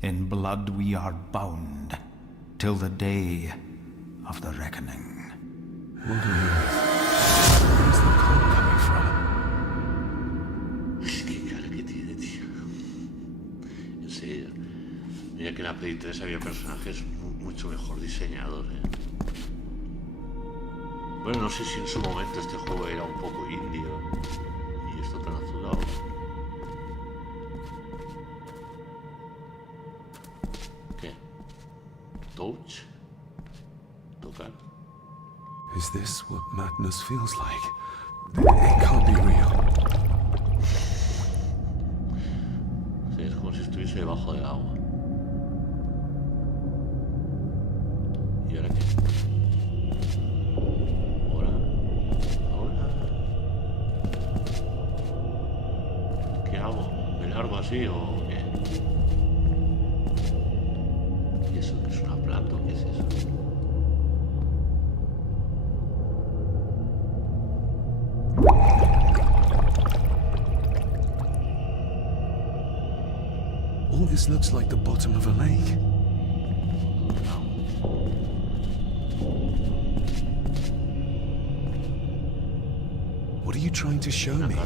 In blood we are bound till the day of the reckoning. What on earth? Where's the call coming from? Qué cara que tiene, tío. En serio. Mira que en la Play 3 había personajes mucho mejor diseñados, Bueno, no sé si en su momento este juego era un poco indio y esto tan azulado. ¿Qué? ¿Touch? ¿Tocar? Is this what madness feels like? It can't be real. Sí, es como si estuviese debajo del agua. ¿Y ahora qué? ¿Qué hago? ¿Me largo así o qué? ¿Y eso es una planta o qué es eso? All this looks like the bottom of a lake. What are you trying to show me?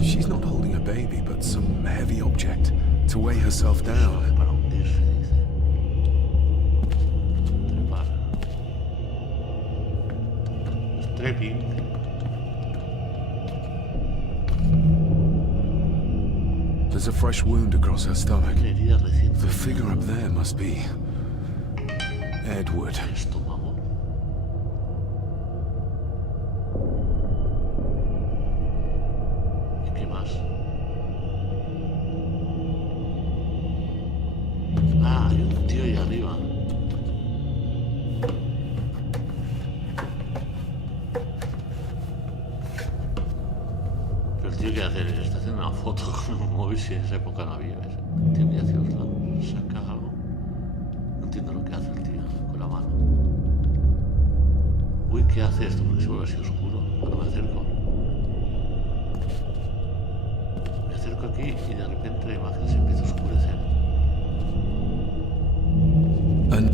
She's not holding a baby, but some heavy object to weigh herself down. There's a fresh wound across her stomach. The figure up there must be Edward. Ah, hay un tío ahí arriba. Pero el tío, ¿qué hace? Está haciendo una foto con un móvil si en esa época no había. El tío mira hacia los lados, saca algo. No entiendo lo que hace el tío con la mano. Uy, ¿qué hace esto? Porque se vuelve así oscuro cuando me acerco. Me acerco aquí y de repente la imagen se empieza a oscurecer. Find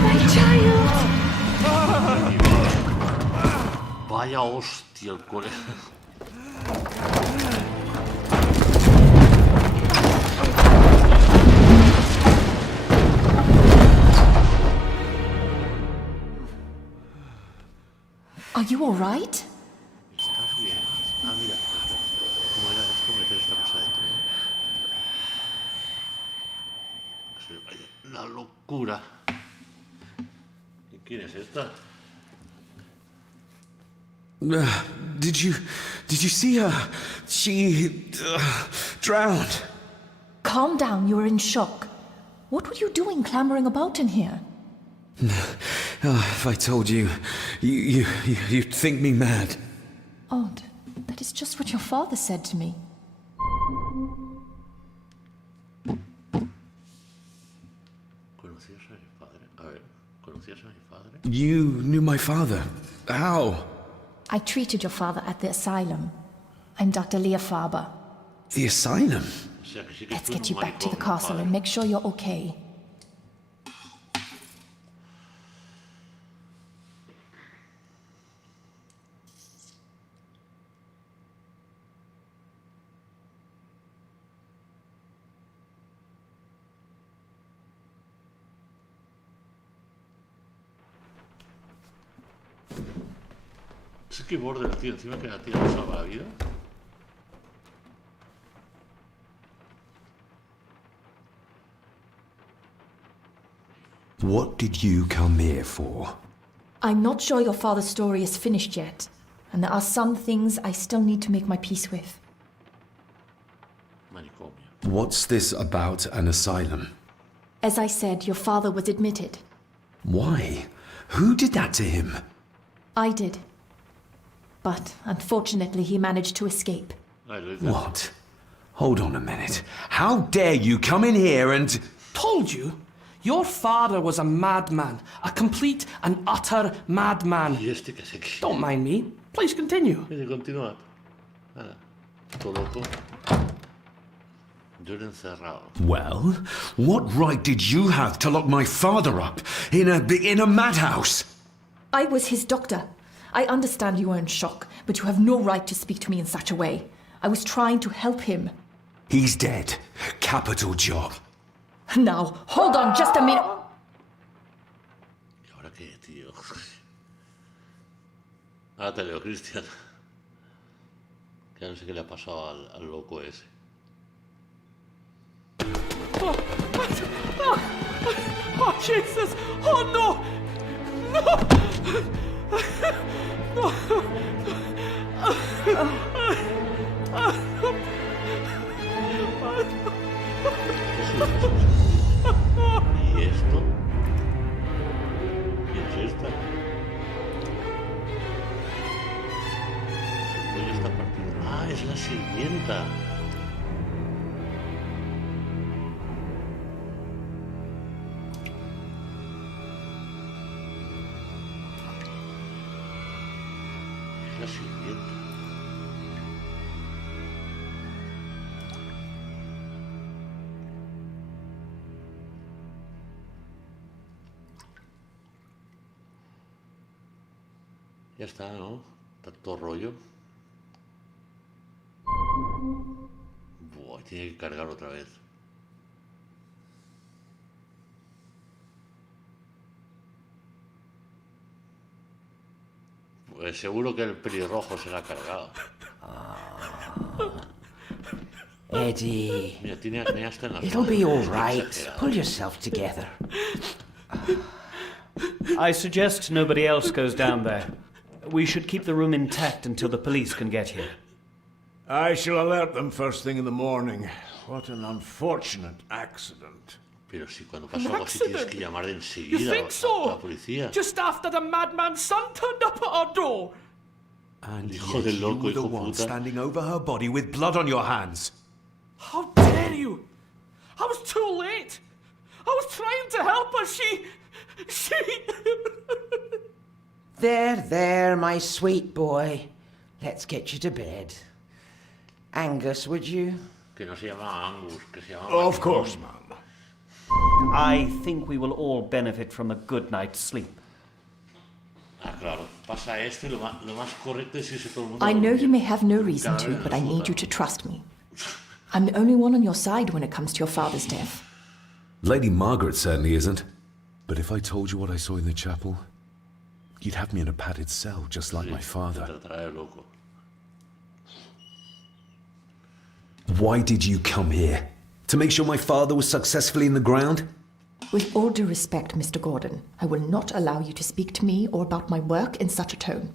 my child! Vaya hostia el colega. Are you alright? ¿Estás bien? Ah, mira, ¿cómo era esto? Meter esta cosa dentro, ¿no? La locura. ¿Y quién es esta? Did you see her? She drowned. Calm down, you're in shock. What were you doing clambering about in here? If I told you, you'd think me mad. Odd. That is just what your father said to me. ¿Conocías a mi padre? A ver, ¿conocías a mi padre? You knew my father. How? I treated your father at the asylum. I'm Dr. Leah Faber. The asylum? O sea, que sí que Let's estuve en get un you back to the manicomio, castle padre. and make sure you're okay. Es que border, tío. Encima que la tía no salva la vida. What did you come here for? I'm not sure your father's story is finished yet, and there are some things I still need to make my peace with. Manicomio. What's this about an asylum? As I said, your father was admitted. Why? Who did that to him? I did. But unfortunately, he managed to escape. What? Hold on a minute. How dare you come in here and... Told you? Your father was a madman. A complete and utter madman. Y este que se quiere. Don't mind me. Please continue. Continúa. Nada. Todo loco. Yo era encerrado. Well, what right did you have to lock my father up in a madhouse? I was his doctor. I understand you are in shock, but you have no right to speak to me in such a way. I was trying to help him. He's dead. Capital job. Now, hold on just a minute. ¿Y ahora qué, tío? Ahora te leo, Cristian. Que no sé qué le ha pasado al loco ese. Oh, Jesus! Oh, no! ¿Y esto? ¿Quién es esta? El cuello está partido. Ah, es la sirvienta. Es la sirvienta. Ya está, ¿no? Está todo rollo. Buah, tiene que cargar otra vez. Pues seguro que el pelirrojo se la ha cargado. Eddie, Mira, tiene acné hasta en las it'll manos. be all Es right. exagerado. Pull yourself together. I suggest nobody else goes down there. We should keep the room intact until the police can get here. I shall alert them first thing in the morning. What an unfortunate accident. Pero si cuando pasa algo así tienes que llamar You enseguida think a so? la policía. Just after the madman's son turned up at our door. And Hijo yet del you loco, were the hijo one puta. standing over her body with blood on your hands. How dare you! I was too late. I was trying to help her. She... There, my sweet boy. Let's get you to bed. Angus, would you? Que no se llama Angus, que se llama... Of course, ma'am. I think we will all benefit from a good night's sleep. Ah, claro. Pasa esto y lo más correcto es irse todo el mundo a I know dormir. you may have no reason Cada to, vez en but el I need you sótano. to trust me. I'm the only one on your side when it comes to your father's death. Lady Margaret certainly isn't. But if I told you what I saw in the chapel, you'd have me in a padded cell, just like my Te father. tratará de loco. Why did you come here? To make sure my father was successfully in the ground? With all due respect, Mr. Gordon, I will not allow you to speak to me or about my work in such a tone.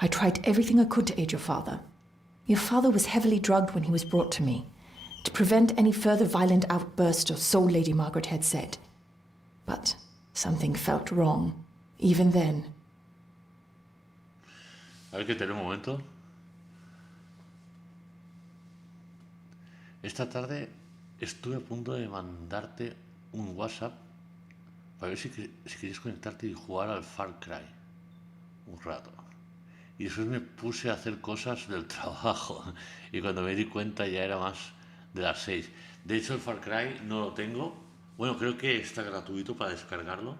I tried everything I could to aid your father. Your father was heavily drugged when he was brought to me, to prevent any further violent outburst, or so Lady Margaret had said. But something felt wrong, even then. A ver, que tener un momento. Esta tarde estuve a punto de mandarte un WhatsApp para ver si querías conectarte y jugar al Far Cry un rato. Y después me puse a hacer cosas del trabajo y cuando me di cuenta ya era más de las 6. De hecho el Far Cry no lo tengo. Bueno, creo que está gratuito para descargarlo.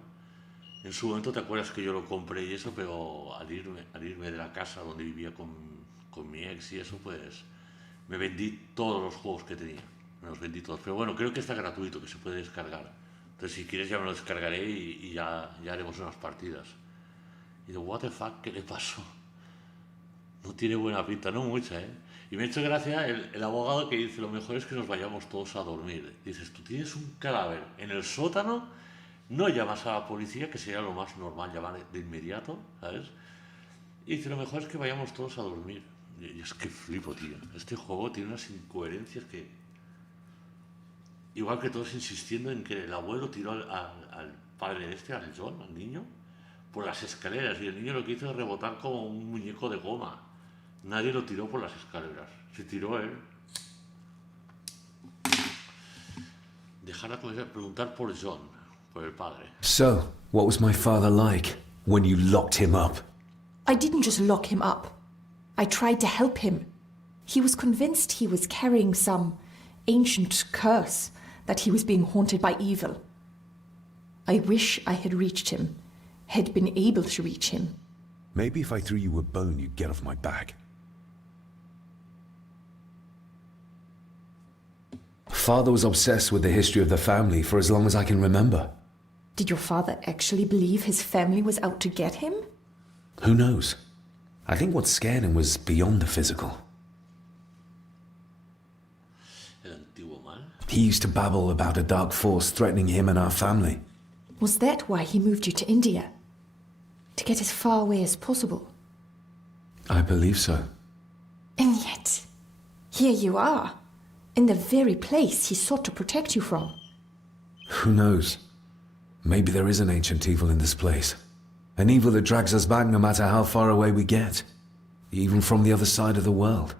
En su momento te acuerdas que yo lo compré y eso, pero al irme de la casa donde vivía con mi ex y eso, pues me vendí todos los juegos que tenía. Me los vendí todos. Pero bueno, creo que está gratuito, que se puede descargar. Entonces si quieres ya me lo descargaré y ya haremos unas partidas. Y digo, what the fuck, ¿qué le pasó? No tiene buena pinta, no mucha, ¿eh? Y me ha hecho gracia el abogado que dice, lo mejor es que nos vayamos todos a dormir. Dices, tú tienes un cadáver en el sótano, no llamas a la policía, que sería lo más normal llamar de inmediato, ¿sabes? Y dice, lo mejor es que vayamos todos a dormir. Y es que flipo, tío. Este juego tiene unas incoherencias que... Igual que todos insistiendo en que el abuelo tiró al padre este, al John, al niño, por las escaleras. Y el niño lo que hizo es rebotar como un muñeco de goma. Nadie lo tiró por las escaleras. Se tiró él. Dejar a preguntar por John, por el padre. So, what was my father like when you locked him up? I didn't just lock him up. I tried to help him. He was convinced he was carrying some ancient curse, that he was being haunted by evil. I wish I had reached him, had been able to reach him. Maybe if I threw you a bone, you'd get off my back. Father was obsessed with the history of the family for as long as I can remember. Did your father actually believe his family was out to get him? Who knows? I think what scared him was beyond the physical. El antiguo mal. He used to babble about a dark force threatening him and our family. Was that why he moved you to India? To get as far away as possible? I believe so. And yet, here you are, in the very place he sought to protect you from. Who knows? Maybe there is an ancient evil in this place. An evil that drags us back no matter how far away we get. Even from the other side of the world.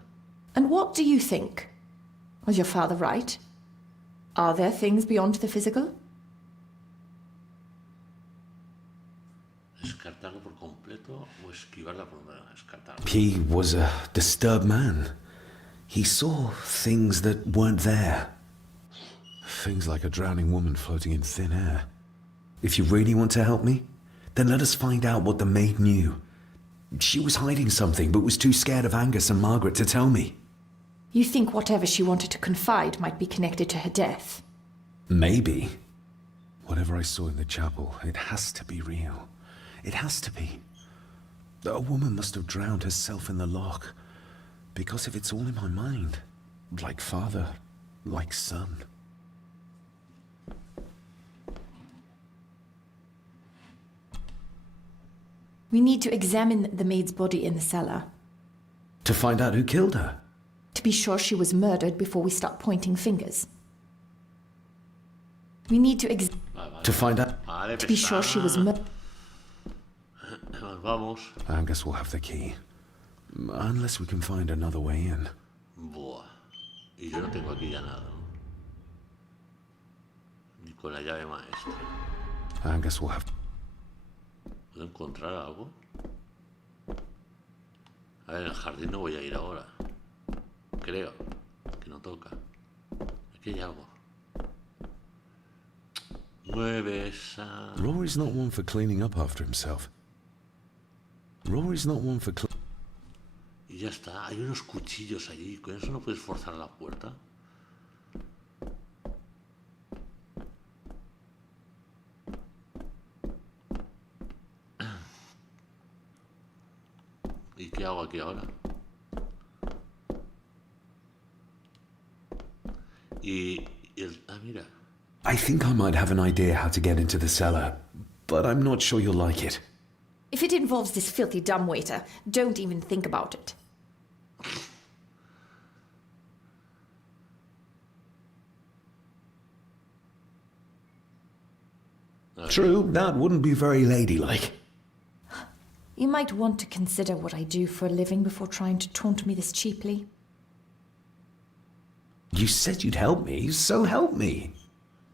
And what do you think? Was your father right? Are there things beyond the physical? Descartarlo por completo o esquivar la pregunta. Descartarlo. He was a disturbed man. He saw things that weren't there. Things like a drowning woman floating in thin air. If you really want to help me, then let us find out what the maid knew. She was hiding something, but was too scared of Angus and Margaret to tell me. You think whatever she wanted to confide might be connected to her death? Maybe. Whatever I saw in the chapel, it has to be real. It has to be. A woman must have drowned herself in the loch. Because if it's all in my mind, like father, like son. We need to examine the maid's body in the cellar. To find out who killed her? To be sure she was murdered before we start pointing fingers. We need to To find out... To be sure she was murdered. Vamos. Angus will have the key. Unless we can find another way in. Buah. Y yo no tengo aquí ya nada, ¿no? Ni con la llave maestra. Angus will have... ¿Puedo encontrar algo? A ver, en el jardín no voy a ir ahora. Creo que no toca. Aquí hay algo. Mueve esa... Rory's not one for cleaning up after himself. Rory's not one for... Y ya está. Hay unos cuchillos allí. ¿Con eso no puedes forzar la puerta? ¿Y qué hago aquí ahora? Y el... Ah, mira. I think I might have an idea how to get into the cellar, but I'm not sure you'll like it. If it involves this filthy dumbwaiter, don't even think about it. True, that wouldn't be very ladylike. You might want to consider what I do for a living before trying to taunt me this cheaply. You said you'd help me, so help me.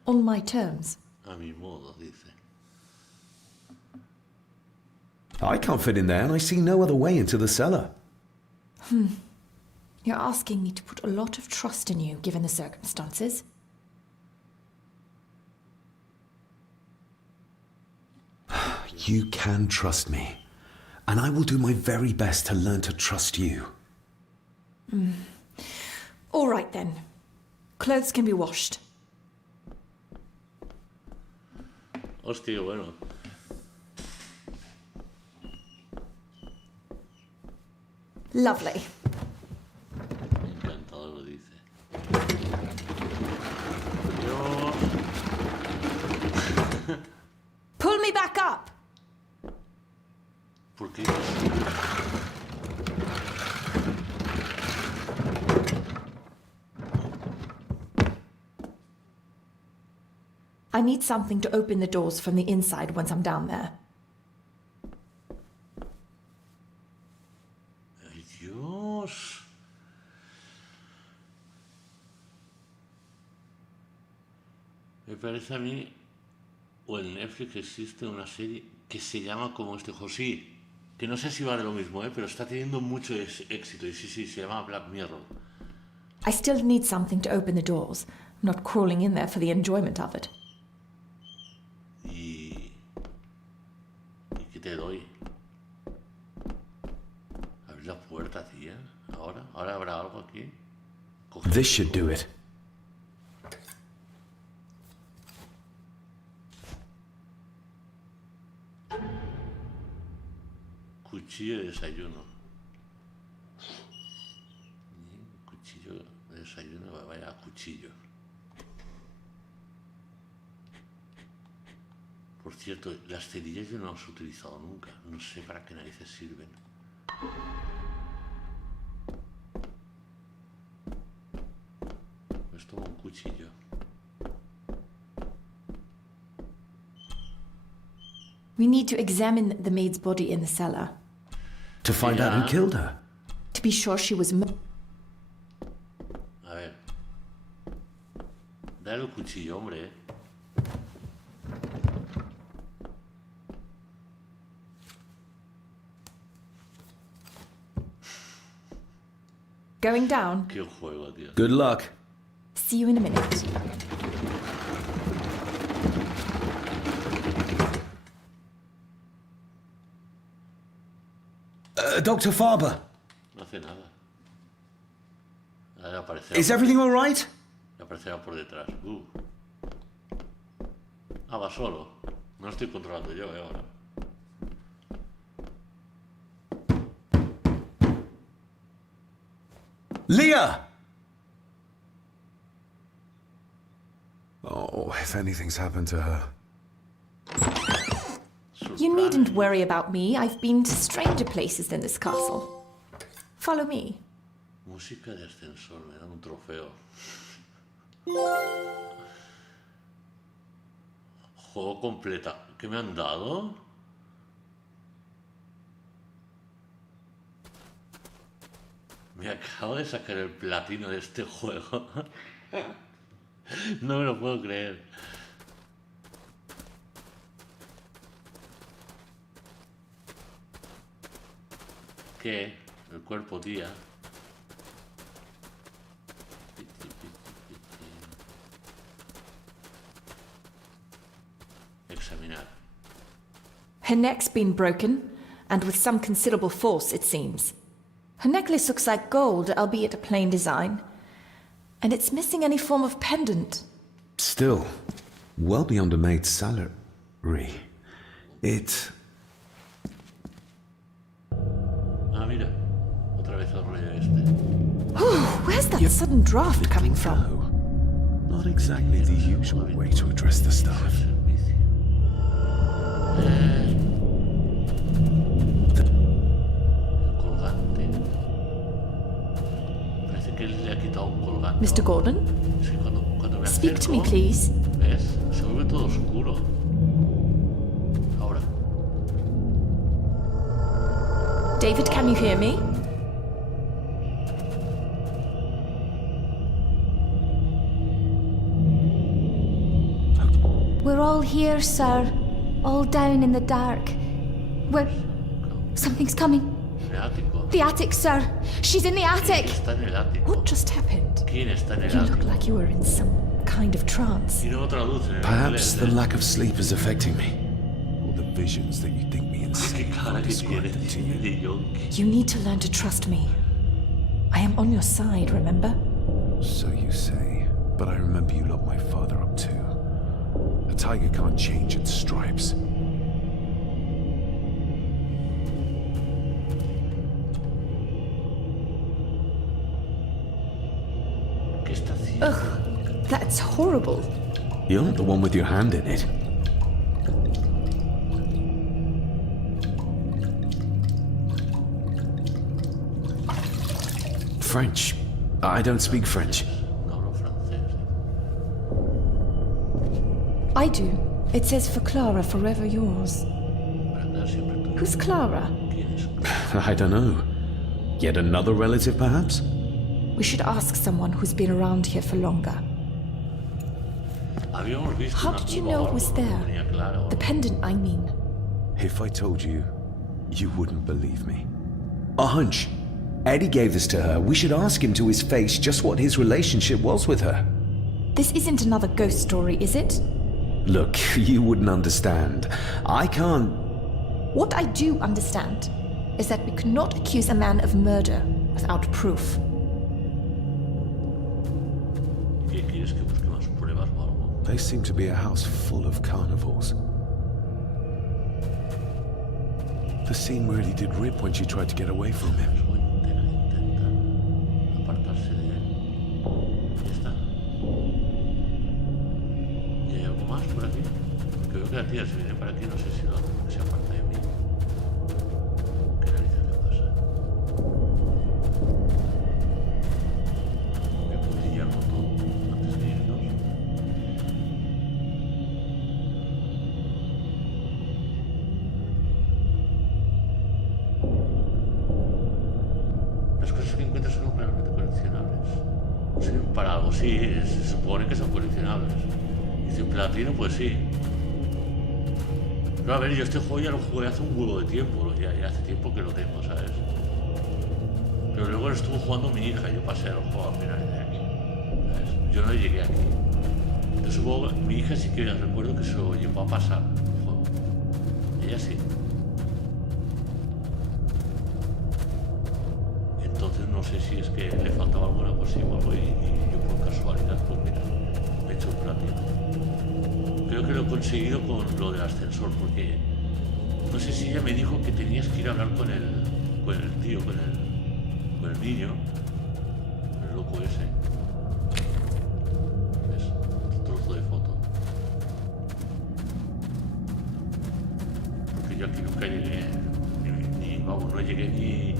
On my terms. A mi modo, dice. I can't fit in there, and I see no other way into the cellar. You're asking me to put a lot of trust in you, given the circumstances. You can trust me, and I will do my very best to learn to trust you. All right, then. Clothes can be washed. Hostia, bueno. Lovely. Encantador lo dice. Dios. Pull me back up! ¿Por qué? I need something to open the doors from the inside once I'm down there. Ay, Dios. Me parece a mí, o en Netflix existe una serie que se llama como este juego, sí, que no sé si va de lo mismo, pero está teniendo mucho éxito, y sí, se llama Black Mirror. I still need something to open the doors. I'm not crawling in there for the enjoyment of it. ¿Y qué te doy? ¿Abrir la puerta, tía? ¿Ahora habrá algo aquí? Coge This should do it. Cuchillo de desayuno. Cuchillo de desayuno, vaya cuchillo. Por cierto, las cerillas yo no las he utilizado nunca. No sé para qué narices sirven. Pues tomo un cuchillo. We need to examine the maid's body in the cellar. To find out who killed her. To be sure she was... A ver. Dale el cuchillo, hombre. Going down. Qué juego, tío. Good luck. See you in a minute. Dr. Farber, No hace nada. Ahora aparecerá, is everything all right? aparecerá por detrás. Va solo. No estoy controlando yo, ahora. Leah! Oh, if anything's happened to her. You needn't worry about me. I've been to stranger places than this castle. Follow me. Música de ascensor, me dan un trofeo. Juego completa. ¿Qué me han dado? Me acabo de sacar el platino de este juego. No me lo puedo creer. ¿Qué? El cuerpo, tía. Examinar. Her neck's been broken, and with some considerable force, it seems. Her necklace looks like gold, albeit a plain design. And it's missing any form of pendant. Still, well beyond a maid's salary. It... Ah, mira. Otra vez el rollo este. Where's that sudden draft coming from? No, not exactly the usual way to address the staff. El colgante. Parece que él le ha quitado un colgante. Mr. Gordon? Sí, cuando me Speak to me, acerco, please. ¿ves? Se vuelve todo oscuro. Ahora. David, can you hear me? We're all here, sir. All down in the dark. Something's coming. En el ático. The attic, sir. She's in the attic. Está en el ático. What just happened? ¿Quién está en el You look ático? like you were in some kind of trance. Y no traduce en el Perhaps inglés, the lack of sleep is affecting me. Or the visions that you think me Qué insane cara are que tiene describing to you. de yonki. You need to learn to trust me. I am on your side, remember? So you say, but I remember you locked my father up too. A tiger can't change its stripes. está haciendo? Ugh, that's horrible. You're not the one with your hand in it. French. I don't speak French. No hablo francés. I do. It says for Clara, forever yours. Para acá siempre tú. Who's Clara? ¿Quién es? I don't know. Yet another relative, perhaps? We should ask someone who's been around here for longer. Habíamos visto How una did you tumba o know it algo, was no there? tenía claro. The pendant, I mean. If I told you, you wouldn't believe me. A hunch. Eddie gave this to her. We should ask him to his face just what his relationship was with her. This isn't another ghost story, is it? Look, you wouldn't understand. I can't... What I do understand is that we cannot accuse a man of murder without proof. ¿Qué quieres que busque más pruebas o algo? They seem to be a house full of carnivores. The scene really did rip when she tried to get away from him. Pues voy a intentar apartarse de él. Ya está. ¿Y hay algo más por aquí? Porque veo que la tía se viene para aquí, no sé si se aparta de mí. ¿Qué narices le pasa? Voy a puntillar el botón antes de irnos. Las cosas que encuentras son realmente coleccionables. Sirven para algo, sí, se supone que son coleccionables. Dice platino, pues sí. Pero a ver, yo este juego ya lo jugué hace un huevo de tiempo, ya hace tiempo que lo tengo, ¿sabes? Pero luego lo estuvo jugando mi hija, yo pasé el juego al final de aquí. ¿Sabes? Yo no llegué aquí. Entonces supongo que mi hija sí que recuerdo que se lo llevó a pasar el juego. Ella sí. Entonces no sé si es que le faltaba alguna cosilla o algo y yo por casualidad, pues mira, me he hecho un platino. Creo que lo he conseguido con lo del ascensor, porque no sé si ella me dijo que tenías que ir a hablar con el tío, con el niño, el loco ese. ¿Ves? Un trozo de foto. Porque yo aquí nunca llegué, vamos, no llegué ni...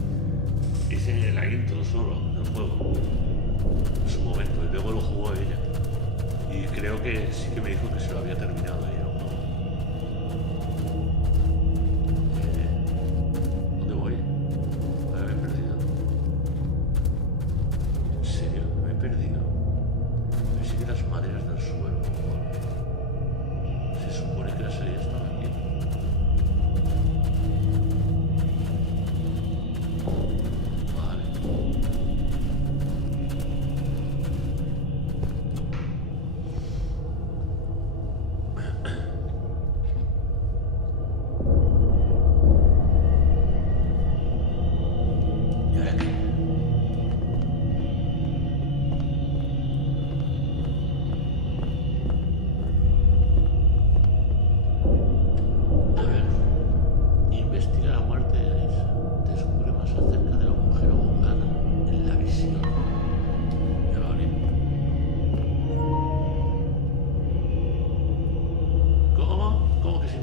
Hice la intro solo del juego en su momento y luego lo jugó ella y creo que sí que me dijo que se lo había terminado ella el juego. ¿Dónde voy? Me había perdido. ¿En serio? Me he perdido. Me siguen las maderas del suelo. Se supone que la salida estaba aquí.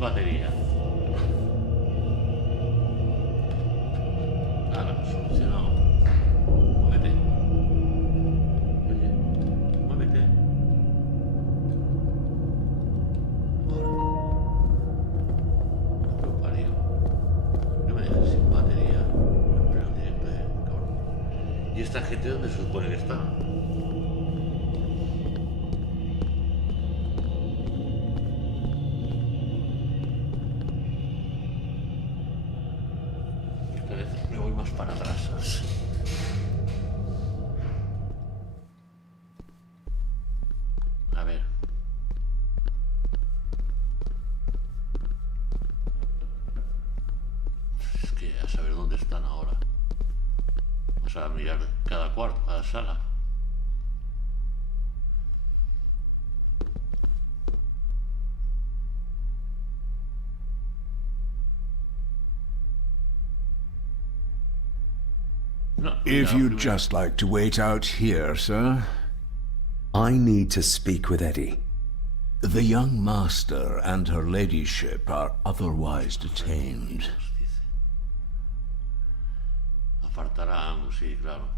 Batería. Nada, solucionado. Muévete. Oye, muévete. No parió. No me dejes sin batería. En pleno directo, cabrón. ¿Y esta gente dónde se supone que está? Para atrás. A ver. Es que a saber dónde están ahora. Vamos a mirar cada cuarto, cada sala. If you'd just like to wait out here, sir. I need to speak with Eddie. The young master and her ladyship are otherwise detained. Apartar a amo, sí, claro.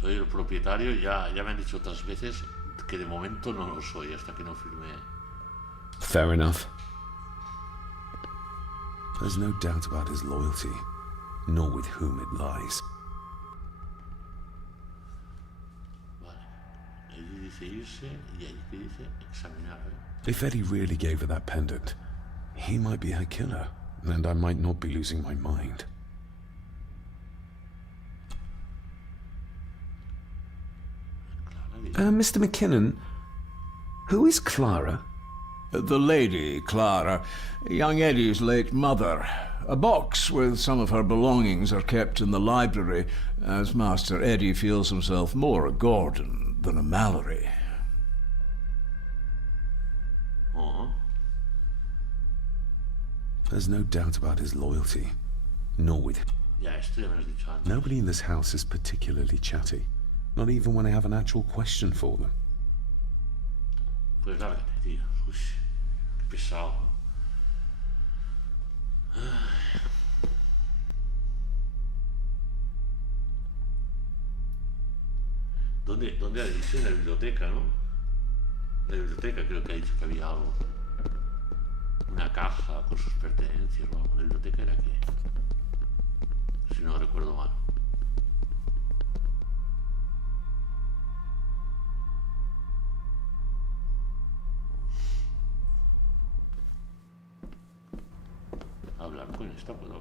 Soy el propietario, ya me han dicho otras veces que de momento no lo soy hasta que no firme. Fair enough. There's no doubt about his loyalty, nor with whom it lies. Vale. Eddie dice irse y ahí que dice examinar. If Eddie really gave her that pendant, he might be her killer, and I might not be losing my mind. Mr. McKinnon, who is Clara? The lady, Clara, young Eddie's late mother. A box with some of her belongings are kept in the library, as Master Eddie feels himself more a Gordon than a Mallory. There's no doubt about his loyalty, nor with... Ya, esto ya me lo has dicho antes. Nobody in this house is particularly chatty, not even when I have an actual question for them. Pues lárgate, tío. Uy, qué pesado. ¿Dónde ha dicho? En la biblioteca, ¿no? En la biblioteca creo que ha dicho que había algo. Una caja con sus pertenencias o algo. ¿La biblioteca era qué? Si no recuerdo mal.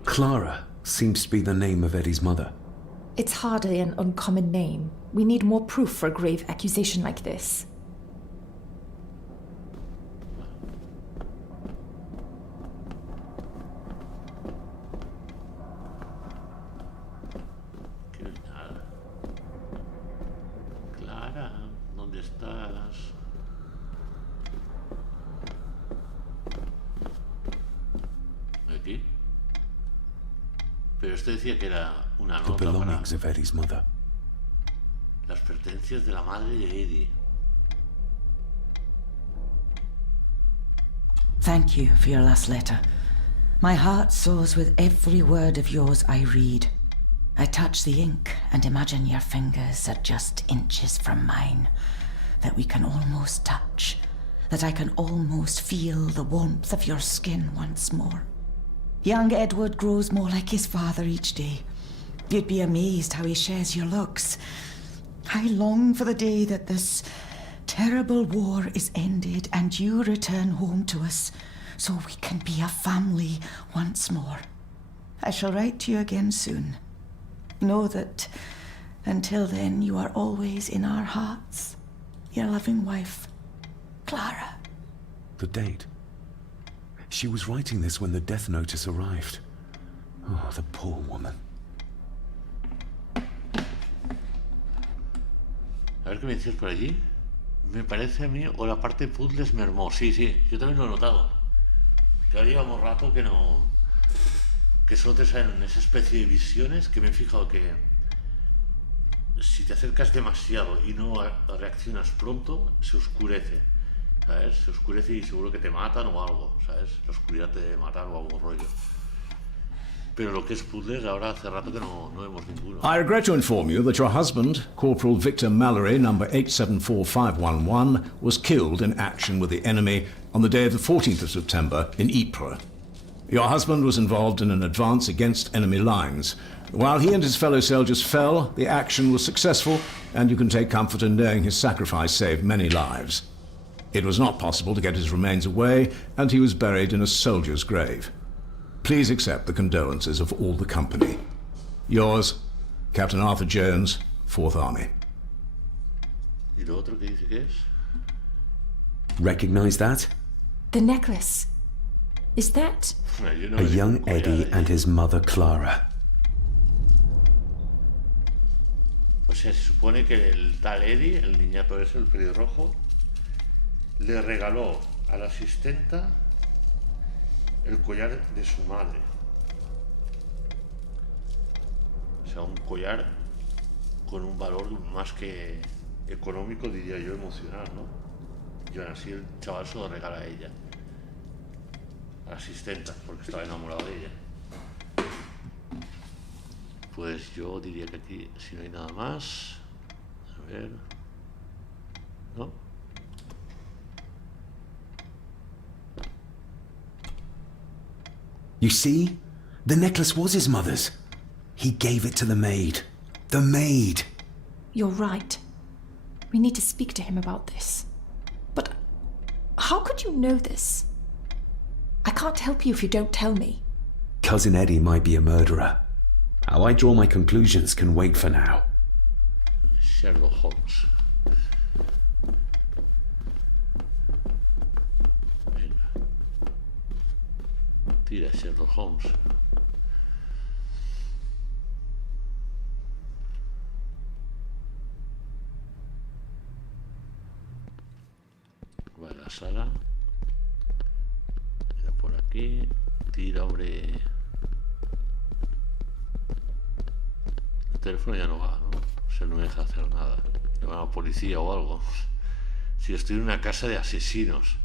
Clara seems to be the name of Eddie's mother. It's hardly an uncommon name. We need more proof for a grave accusation like this. Clara, ¿dónde estás? Aquí. Pero esto decía que era una The nota para belongings of Eddie's mother. las pertenencias de la madre de Eddie. Thank you for your last letter. My heart soars with every word of yours I read. I touch the ink and imagine your fingers are just inches from mine, that we can almost touch, that I can almost feel the warmth of your skin once more. Young Edward grows more like his father each day. You'd be amazed how he shares your looks. I long for the day that this terrible war is ended and you return home to us, so we can be a family once more. I shall write to you again soon. Know that until then you are always in our hearts. Your loving wife, Clara. The date. She was writing this when the death notice arrived. Oh, the poor woman. A ver qué me dices por allí. Me parece a mí, o la parte puzzles mermó. Sí, yo también lo he notado. Que ahora llevamos rato que no... que solo te salen esa especie de visiones que me he fijado que si te acercas demasiado y no reaccionas pronto, se oscurece, ¿sabes? Se oscurece y seguro que te matan o algo, ¿sabes? La oscuridad te debe matar o algo rollo. Pero lo que es puzzles, ahora hace rato que no vemos ninguno. I regret to inform you that your husband, Corporal Victor Mallory, number 874511, was killed in action with the enemy on the day of the 14th of September in Ypres. Your husband was involved in an advance against enemy lines. While he and his fellow soldiers fell, the action was successful, and you can take comfort in knowing his sacrifice saved many lives. It was not possible to get his remains away, and he was buried in a soldier's grave. Please accept the condolences of all the company. Yours, Captain Arthur Jones, 4th Army. ¿Y lo otro que dice que es? Recognize that? The necklace. Is that... A young Eddie and his mother Clara. O sea, se supone que el tal Eddie, el niñato ese, el pelirrojo, le regaló a la asistenta el collar de su madre. O sea, un collar con un valor más que económico, diría yo, emocional, ¿no? Y aún así el chaval se lo regala a ella, a la asistenta, porque estaba enamorado de ella. Pues yo diría que aquí, si no hay nada más, a ver, ¿no? You see? The necklace was his mother's. He gave it to the maid. The maid! You're right. We need to speak to him about this. But how could you know this? I can't help you if you don't tell me. Cousin Eddie might be a murderer. How I draw my conclusions can wait for now. Sherlock Holmes. Venga. Tira Sherlock Holmes. Va a la sala. Mira por aquí. Tira, hombre. El teléfono ya no va, ¿no? O sea, no me deja hacer nada. Llama a la policía o algo. Si estoy en una casa de asesinos.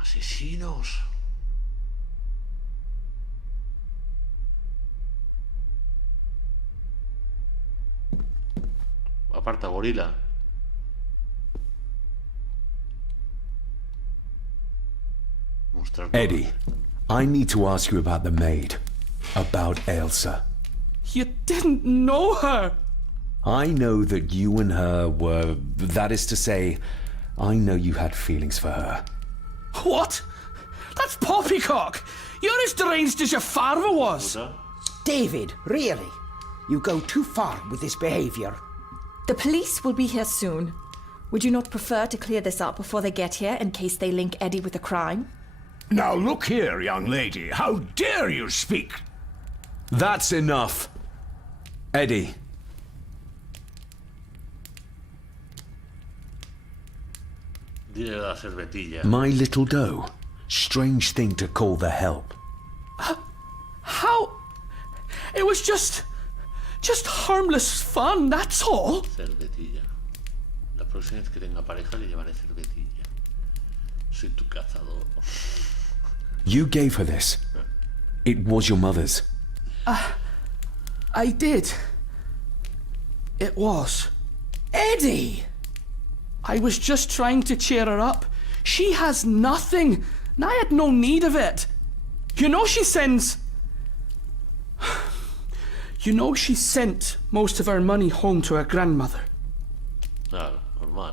¡Asesinos! Aparta, gorila. Eddie, I need to ask you about the maid. About Elsa. You didn't know her! I know that you and her were... That is to say, I know you had feelings for her. What? That's poppycock! You're as deranged as your father was! David, really? You go too far with this behavior. The police will be here soon. Would you not prefer to clear this up before they get here in case they link Eddie with a crime? Now look here, young lady. How dare you speak? That's enough. Eddie. Dile la cervetilla. My little doe. Strange thing to call the help. How? It was just harmless fun, that's all. Cervetilla. La próxima vez que tenga pareja le llevaré cervetilla. Soy tu cazador. You gave her this. It was your mother's. I did. It was. Eddie! I was just trying to cheer her up. She has nothing, and I had no need of it. You know she sends... You know she sent most of her money home to her grandmother. Claro, normal.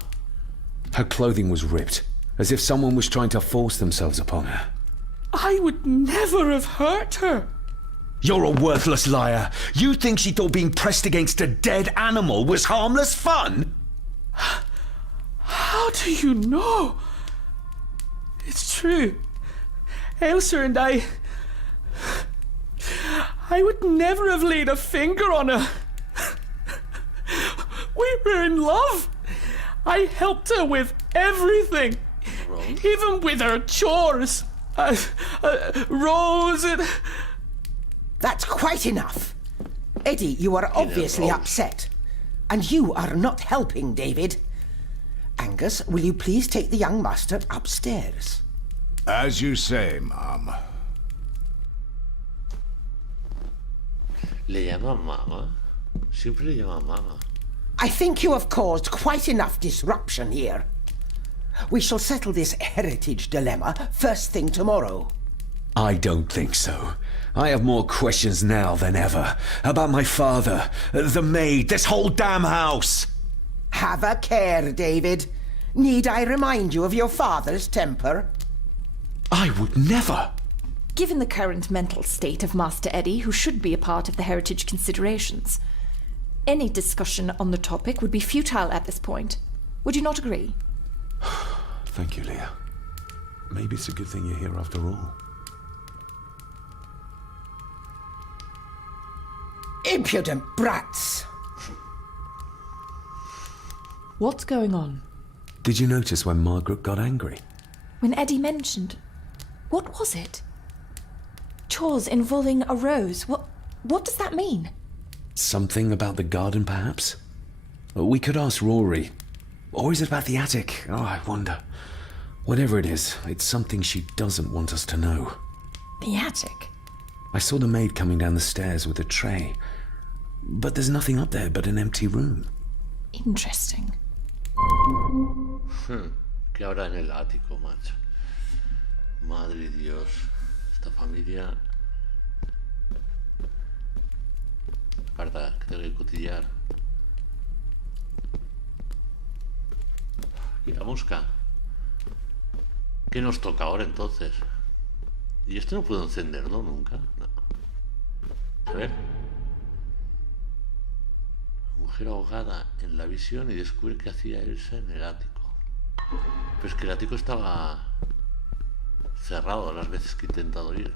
Her clothing was ripped, as if someone was trying to force themselves upon her. I would never have hurt her. You're a worthless liar. You think she thought being pressed against a dead animal was harmless fun? How do you know? It's true. Elsa and I would never have laid a finger on her. We were in love. I helped her with everything. Rose? Even with her chores. Rose and... That's quite enough. Eddie, you are obviously upset. And you are not helping, David. Angus, will you please take the young master upstairs? As you say, Mom. Le llama mama. Siempre le llama mama. I think you have caused quite enough disruption here. We shall settle this heritage dilemma first thing tomorrow. I don't think so. I have more questions now than ever. About my father, the maid, this whole damn house. Have a care, David. Need I remind you of your father's temper? I would never. Given the current mental state of Master Eddie, who should be a part of the heritage considerations, any discussion on the topic would be futile at this point. Would you not agree? Thank you, Leah. Maybe it's a good thing you're here after all. Impudent brats! What's going on? Did you notice when Margaret got angry? When Eddie mentioned... What was it? Chores involving a rose. What does that mean? Something about the garden, perhaps? We could ask Rory. Or is it about the attic? Oh, I wonder. Whatever it is, it's something she doesn't want us to know. The attic? I saw the maid coming down the stairs with a tray. But there's nothing up there but an empty room. Interesting. ¿Qué habrá en el ático, macho? Madre de Dios. Esta familia... Carta, que tengo que cotillar. Y la mosca. ¿Qué nos toca ahora entonces? ¿Y esto no puedo encenderlo nunca? No. A ver. Mujer ahogada en la visión y descubre que hacía Elsa en el ático. Pero es que el ático estaba cerrado las veces que he intentado ir.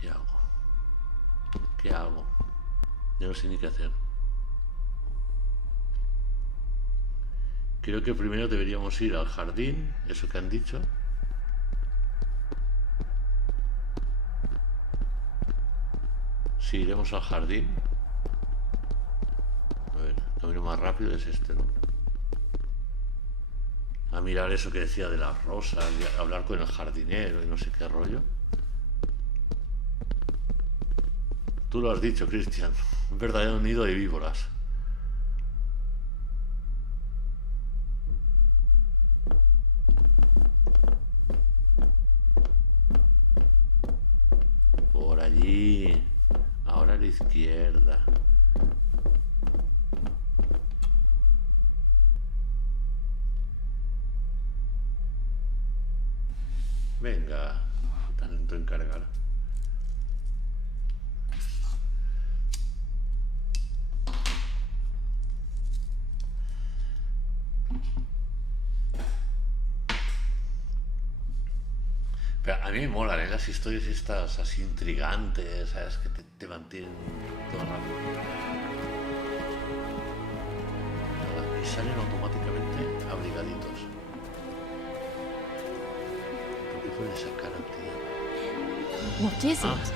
¿Qué hago? ¿Qué hago? Yo no sé ni qué hacer. Creo que primero deberíamos ir al jardín, eso que han dicho. Sí, iremos al jardín. A ver, el camino más rápido es este, ¿no? A mirar eso que decía de las rosas, y a hablar con el jardinero y no sé qué rollo. Tú lo has dicho, Cristian. Un verdadero nido de víboras. Por allí. Ahora a la izquierda. Venga. Tan lento en cargar. Pero a mí me molan, ¿eh? Las historias estas así intrigantes, ¿sabes? Que te mantienen todo el rato. Y salen automáticamente abrigaditos. ¿Por qué pueden sacar al tío? What is Ah. it?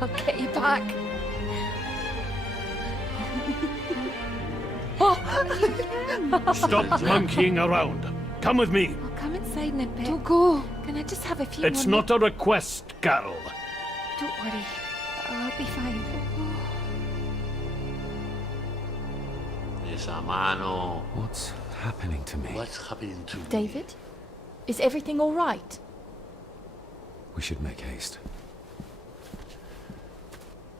I'll get you back. Stop monkeying around. Come with me. I'll come inside in a bit. Don't go. Can I just have a few It's more not a request, Carol. Don't worry. I'll be fine. Esa mano. What's happening to me? What's happening to me? David? Is everything all right? We should make haste.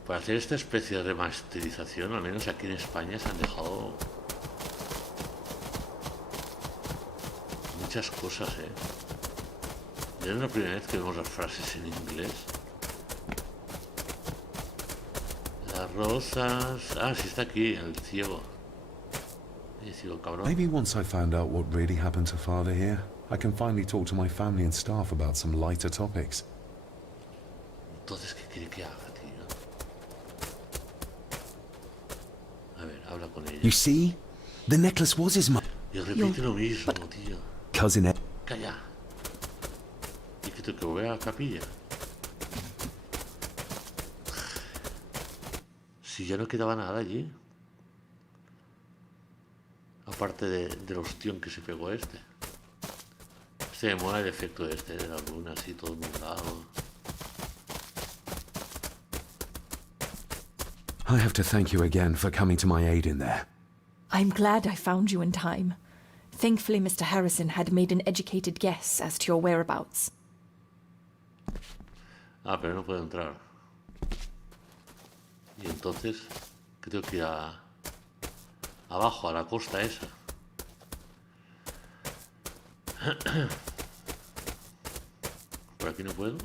Para hacer esta especie de remasterización, al menos aquí en España, se han dejado muchas cosas, ¿eh? Ya es la primera vez que vemos las frases en inglés. Las rosas... Ah, sí está aquí, el ciego. El ciego cabrón. Maybe once I found out what really happened to Father here, I can finally talk to my family and staff about some lighter topics. Entonces, ¿qué quiere que haga, tío? A ver, habla con ella. You see? The necklace was his Y repite lo mismo, tío. cousin Ed. Calla. Y que te voy a la capilla. Si ya no quedaba nada allí. Aparte del ostión que se pegó este. Este me mola el efecto este de la luna, así todo nublado. I have to thank you again for coming to my aid in there. I'm glad I found you in time. Thankfully, Mr. Harrison had made an educated guess as to your whereabouts. Ah, pero no puedo entrar. Y entonces, ¿qué tengo que ir abajo, a la costa esa? ¿Por aquí no puedo?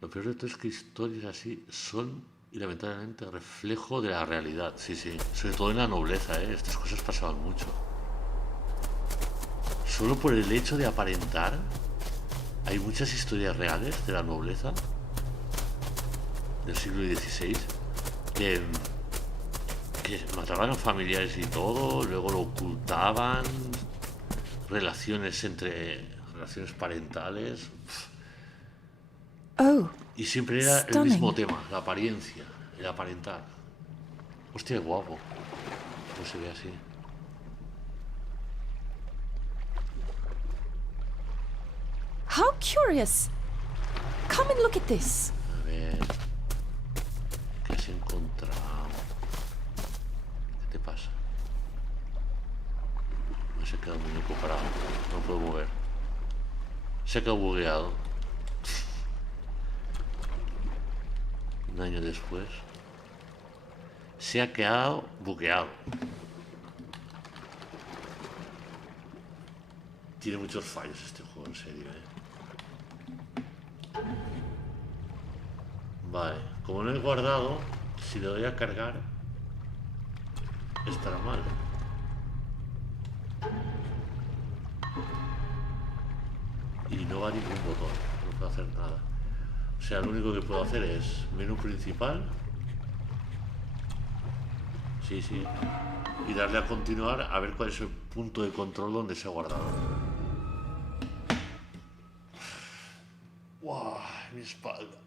Lo peor de todo es que historias así son, y lamentablemente, reflejo de la realidad. Sí, sí. Sobre todo en la nobleza, ¿eh? Estas cosas pasaban mucho. Solo por el hecho de aparentar hay muchas historias reales de la nobleza del siglo XVI que mataban a familiares y todo, luego lo ocultaban, relaciones parentales. Oh, Y siempre era el stunning. mismo tema, la apariencia, el aparentar. Hostia, qué guapo. Pues se ve así. How curious. Come and look at this. A ver. ¿Qué has encontrado? ¿Qué te pasa? Me se ha quedado un muñeco parado. No puedo mover. Se ha quedado bugueado. Un año después. Se ha quedado bugueado. Tiene muchos fallos este juego, en serio, Vale, como no he guardado, si le doy a cargar, estará mal. Y no va ningún botón, no puedo hacer nada. O sea, lo único que puedo hacer es menú principal. Sí, sí. Y darle a continuar a ver cuál es el punto de control donde se ha guardado. ¡Wow! Mi espalda.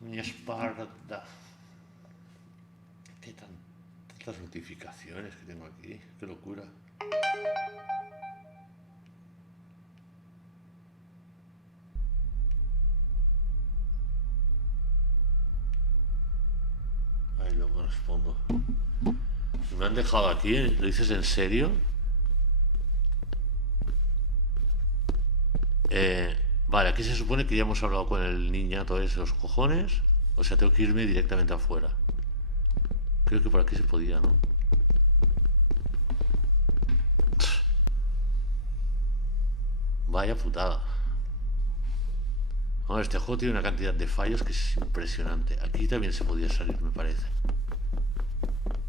Mi espalda. ¿Qué tantas notificaciones que tengo aquí? ¡Qué locura! Ay, luego respondo. Me han dejado aquí, ¿lo dices en serio? Vale, aquí se supone que ya hemos hablado con el niñato ese, los cojones. O sea, tengo que irme directamente afuera. Creo que por aquí se podía, ¿no? Vaya putada. Bueno, este juego tiene una cantidad de fallos que es impresionante. Aquí también se podía salir, me parece.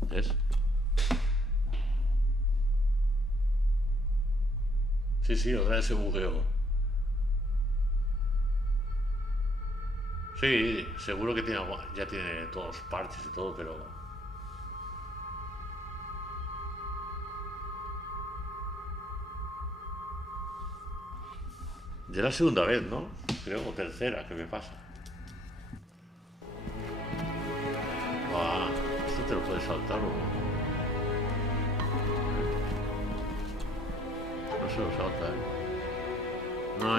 ¿Ves? Sí, otra vez se bugueó. Sí, seguro que ya tiene todos los parches y todo, pero... Ya es la segunda vez, ¿no? Creo, o tercera, que me pasa. Ah, esto te lo puedes saltar o no. No se lo salta, No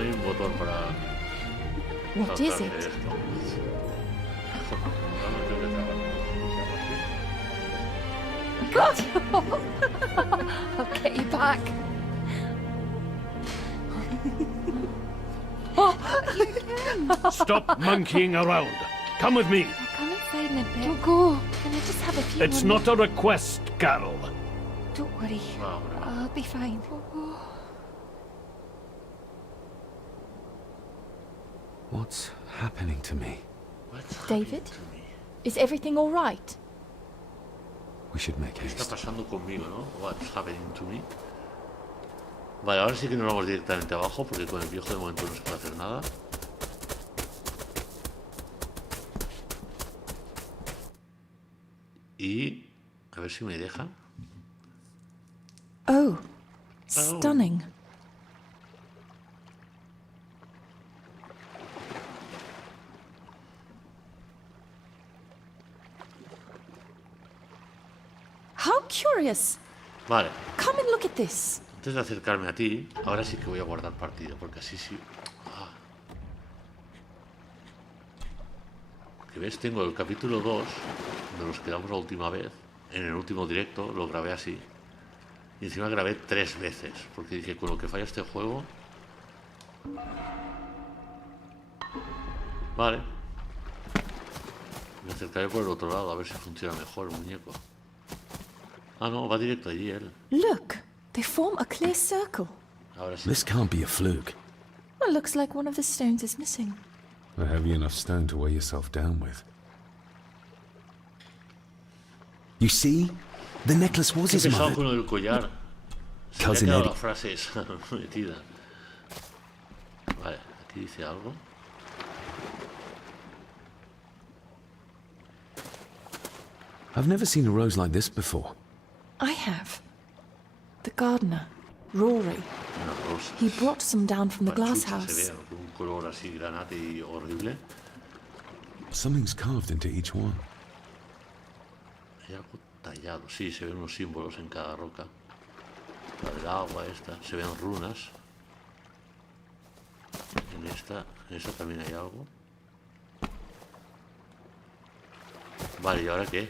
hay un botón para What is saltarse it? esto. No tengo que trabajar. I'll get you back. Stop monkeying around. Come with me. I'll come inside in a bit. Don't go. Can I just have a few It's more not a request, Carol. Don't worry. I'll be fine. What's happening to me? David? Is everything all right? We should make ¿Qué está haste. pasando conmigo, no? What's happening to me? Vale, ahora sí que nos vamos directamente abajo porque con el viejo de momento no se puede hacer nada. Y... a ver si me deja. Oh, stunning. How curious. Vale, Come and look at this. antes de acercarme a ti, ahora sí que voy a guardar partida, porque así sí... Ah. Que ves, tengo el capítulo 2, donde nos quedamos la última vez, en el último directo, lo grabé así. Y encima grabé 3 veces, porque dije, con lo que falla este juego... Vale. Me acercaré por el otro lado, a ver si funciona mejor el muñeco. Ah, no, va directo allí él. Look, they form a clear circle. Ahora sí. This can't be a fluke. Well, looks like one of the stones is missing. A heavy enough stone to weigh yourself down with. You see? The necklace was Qué his pesado mother. con el collar. Se le ha Cousin quedado Eddie. la frase esa metida. Vale, aquí dice algo. I've never seen a rose like this before. I have. The gardener, Rory. Una rosa. He brought some down from the glass Machucha, house. se ve, con un color así granate y horrible. Something's carved into each one. Hay algo tallado. Sí, se ven unos símbolos en cada roca. La del agua, esta. Se ven runas. En esta también hay algo. Vale, ¿y ahora qué?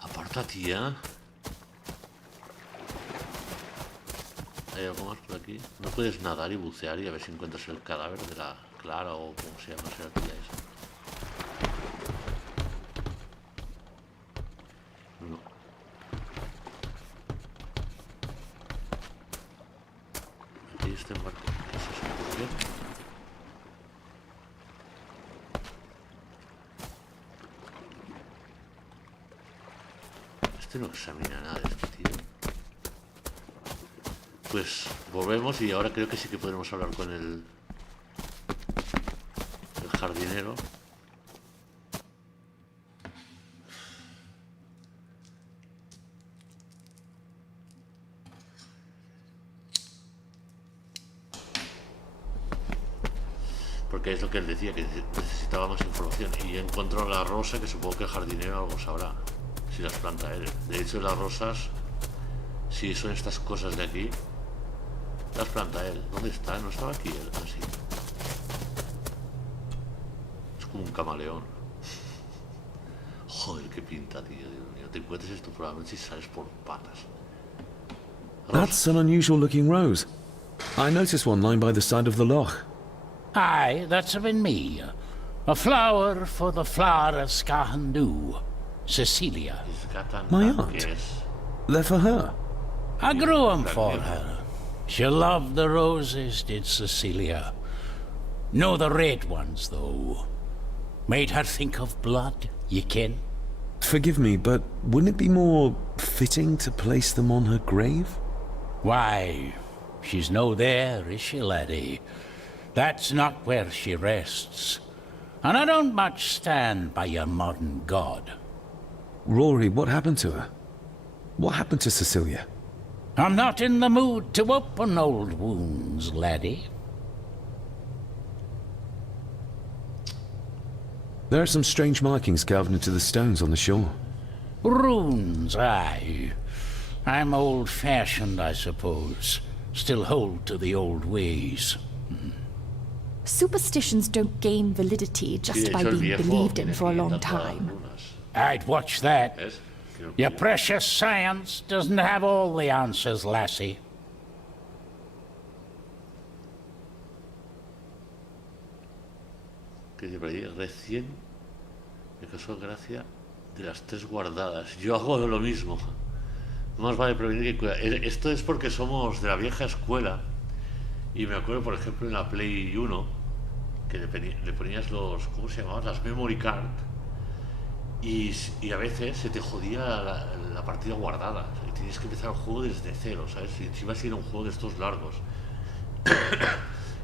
Aparta, tía. ¿Hay algo más por aquí? ¿No puedes nadar y bucear y a ver si encuentras el cadáver de la Clara o como se llama esa tía esa? No. Aquí este barco. ¿Qué es eso? ¿Por qué? Este no examina nada de este tío. Pues volvemos y ahora creo que sí que podremos hablar con el jardinero. Porque es lo que él decía, que necesitaba más información. Y encontró la rosa, que supongo que el jardinero algo sabrá, si las planta él. De hecho, las rosas, si son estas cosas de aquí, las planta él. ¿Dónde está? ¿No estaba aquí él? Ah, sí. Es como un camaleón. Joder, qué pinta, tío. Dios mío. Te encuentres esto probablemente si sales por patas. That's an unusual looking rose. I noticed one lying by the side of the loch. Aye, that's been me. A flower for the flower of Scahandu, Cecilia. My aunt. They're for her. I grew 'em for her. She loved the roses, did Cecilia. No the red ones, though. Made her think of blood, ye ken. Forgive me, but wouldn't it be more fitting to place them on her grave? Why, she's no there, is she, laddie? That's not where she rests. And I don't much stand by your modern god. Rory, what happened to her? What happened to Cecilia? I'm not in the mood to open old wounds, laddie. There are some strange markings carved into the stones on the shore. Runes, aye. I'm old-fashioned, I suppose. Still hold to the old ways. Superstitions don't gain validity just by being believed in for a long time. I'd watch that. Your precious science doesn't have all the answers, lassie. Que dice por ahí, recién me causó gracia de las 3 guardadas. Yo hago lo mismo. Más vale prevenir que cuidar. Esto es porque somos de la vieja escuela. Y me acuerdo, por ejemplo, en la Play 1, que le ponías los, ¿cómo se llamaban? Las memory card. Y a veces se te jodía la partida guardada. O sea, y tenías que empezar el juego desde cero, ¿sabes? Y encima si era un juego de estos largos.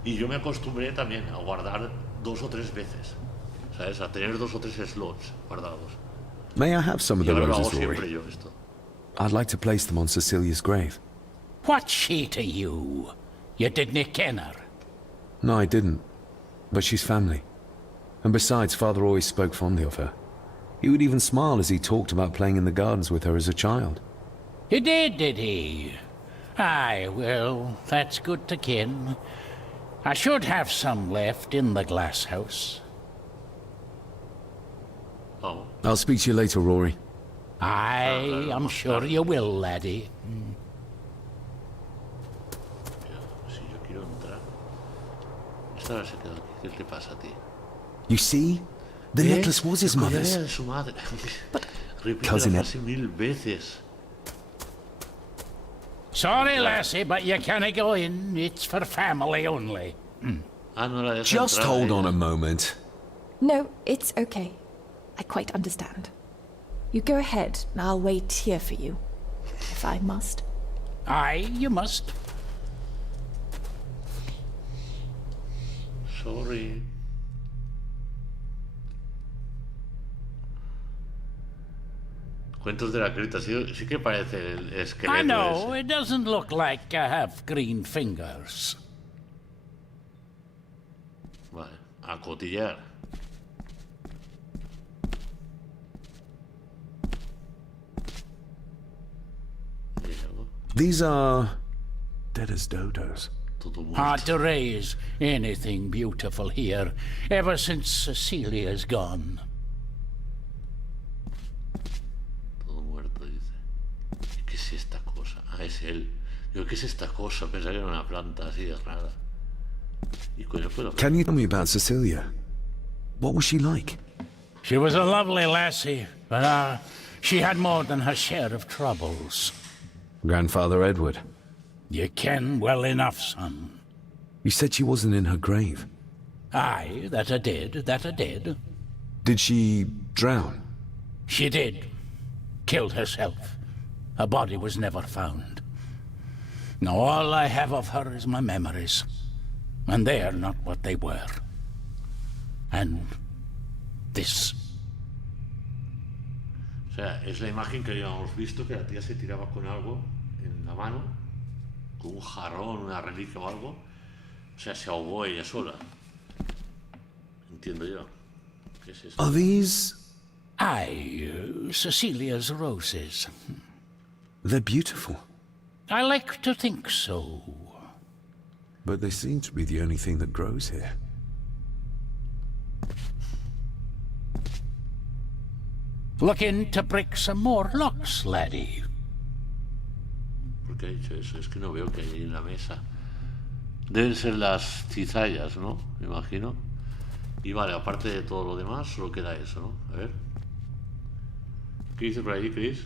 Y yo me acostumbré también a guardar 2 o 3 veces, ¿sabes? A tener 2 o 3 slots guardados. May I have some of Y the ahora lo hago roses, siempre Rory? yo esto. I'd like to place them on Cecilia's grave. What's she to you? You didn't ken her. No, I didn't. But she's family. And besides, Father always spoke fondly of her. He would even smile as he talked about playing in the gardens with her as a child. He did he? Aye, well, that's good to ken. I should have some left in the glass house. Oh. I'll speak to you later, Rory. Aye, I'm sure you will, laddie. Si yo quiero entrar. Esta hora se quedó aquí. ¿Qué te pasa a ti? You see? The necklace was his mother's. De su madre. Repite Cousin la Ed. frase 1000 veces. Sorry, lassie, but you can't go in. It's for family only. Ah, no la deja Just entrar, hold ¿eh? on a moment. No, it's okay. I quite understand. You go ahead, and I'll wait here for you, if I must. Aye, you must. Sorry. Cuentos de la cripta, sí que parece el esqueleto I know, ese. it doesn't look like I have green fingers. Vale, a cotillar. These are dead as dodos. Todo muerto. Hard to raise anything beautiful here, ever since Cecilia's gone. Todo muerto, dice. ¿Qué es esta cosa? Ah, es él. Digo, ¿qué es esta cosa? Pensaba que era una planta así de rara. ¿Y coño puedo? Can you tell me about Cecilia? What was she like? She was a lovely lassie, but she had more than her share of troubles. Grandfather Edward. You ken well enough, son. You said she wasn't in her grave. Aye, that I did. Did she drown? She did. Killed herself. Her body was never found. Now all I have of her is my memories. And they are not what they were. And this. O sea, es la imagen que habíamos visto, que la tía se tiraba con algo en la mano, con un jarrón, una reliquia o algo. O sea, se ahogó ella sola. Entiendo yo. ¿Qué es esto? Are these... Aye, Cecilia's roses. They're beautiful. I like to think so. But they seem to be the only thing that grows here. Looking to break some more locks, laddie. ¿Por qué ha dicho eso? Es que no veo que hay en la mesa. Deben ser las cizallas, ¿no? Me imagino. Y vale, aparte de todo lo demás, solo queda eso, ¿no? A ver. ¿Qué dice por ahí, Chris?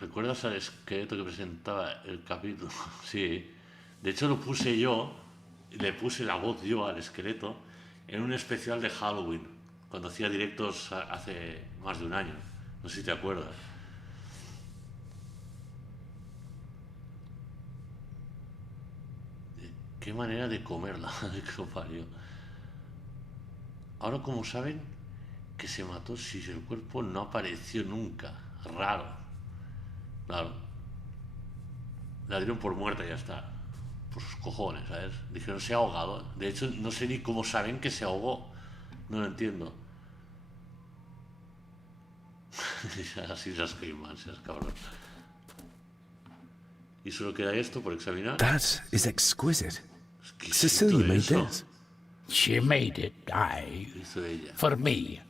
¿Recuerdas al esqueleto que presentaba el capítulo? Sí. De hecho lo puse yo, le puse la voz yo al esqueleto en un especial de Halloween, cuando hacía directos hace más de un año. No sé si te acuerdas. Qué manera de comerla, de que lo parió. Ahora, como saben que se mató si el cuerpo no apareció nunca. Raro. Claro. La dieron por muerta y ya está. Por sus cojones, ¿sabes? Dijeron, se ha ahogado. De hecho, no sé ni cómo saben que se ahogó. No lo entiendo. Así seas Caveman, seas cabrón. Y solo queda esto por examinar. That is exquisite. Cecilia made this. She made it, aye. Hizo ella. For me.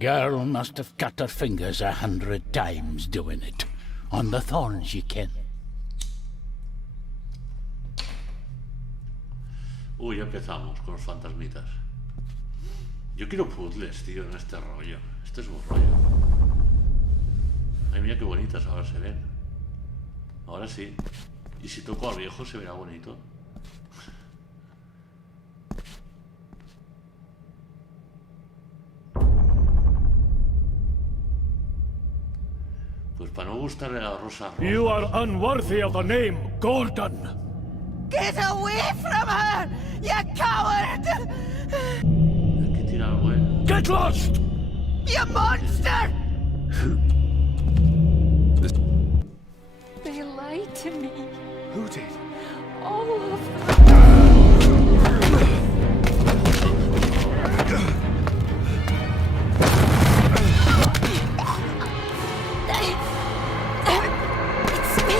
Girl must have cut her fingers 100 times doing it. On the thorns, you ken. Uy, ya empezamos con los fantasmitas. Yo quiero puzzles, tío, en este rollo. Este es un rollo. Ay, mira qué bonitas ahora se ven. Ahora sí. Y si toco al viejo se verá bonito. Pues para no gustarle la rosa roja. You are unworthy of the name Gordon. Get away from her, you coward! Hay que tirar algo, ¿eh? Get lost! You monster! They lied to me. Who did? All of them. It's me.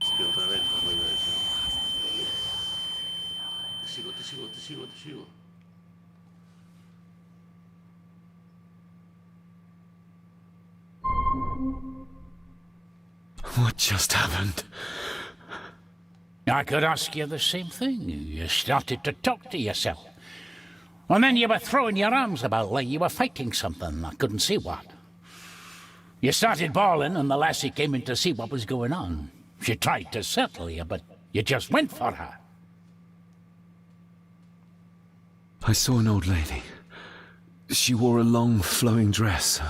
Es que otra vez no vuelve a eso. Te sigo. What just happened? I could ask you the same thing. You started to talk to yourself. And then you were throwing your arms about like you were fighting something. I couldn't see what. You started bawling and the lassie came in to see what was going on. She tried to settle you, but you just went for her. I saw an old lady. She wore a long, flowing dress.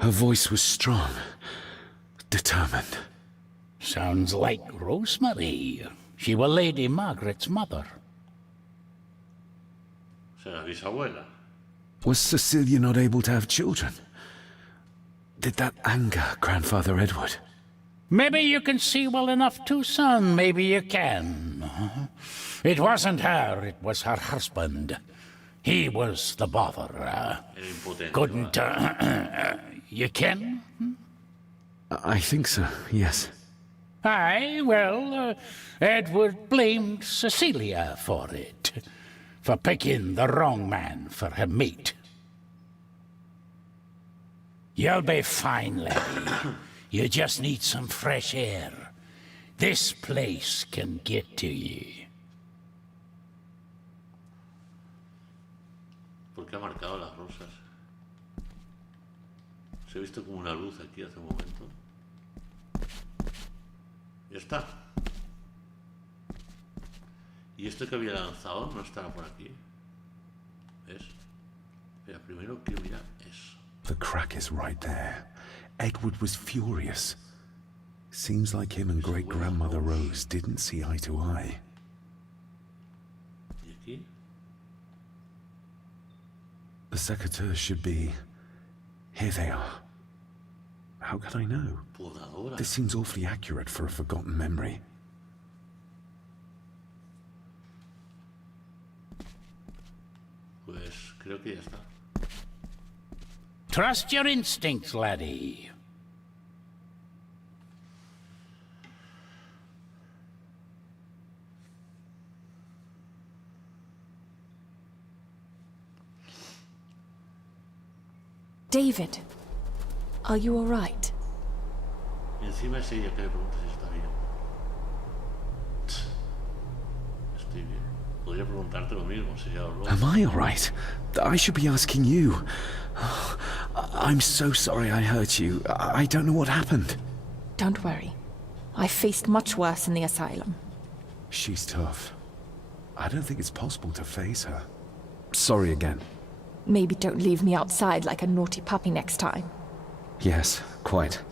Her voice was strong, determined. Sounds like Rosemary. She was Lady Margaret's mother. Será bisabuela. Was Cecilia not able to have children? Did that anger Grandfather Edward? Maybe you can see well enough too, son. Maybe you can. It wasn't her, it was her husband. He was the bother. Couldn't... you can? I think so, yes. Aye, well, Edward blamed Cecilia for it. For picking the wrong man for her mate. You'll be fine, laddie. You just need some fresh air. This place can get to you. ¿Por qué ha marcado las rosas? Se ha visto como una luz aquí hace un momento. Ya está. ¿Y esto que había lanzado no estará por aquí? ¿Ves? Pero primero quiero mirar eso. The crack is right there. Edward was furious. Seems like him and great-grandmother Rose didn't see eye to eye. ¿Y aquí? The secateurs should be... Here they are. How could I know? Podadora. This seems awfully accurate for a forgotten memory. Pues creo que ya está. Trust your instincts, laddie. David, are you all right? Y encima es ella que le pregunta si está bien. Estoy bien. Podría preguntarte lo mismo, sería horroroso. Am I all right? I should be asking you. I'm so sorry I hurt you. I don't know what happened. Don't worry. I faced much worse in the asylum. She's tough. I don't think it's possible to face her. Sorry again. Maybe don't leave me outside like a naughty puppy next time. Yes, quite.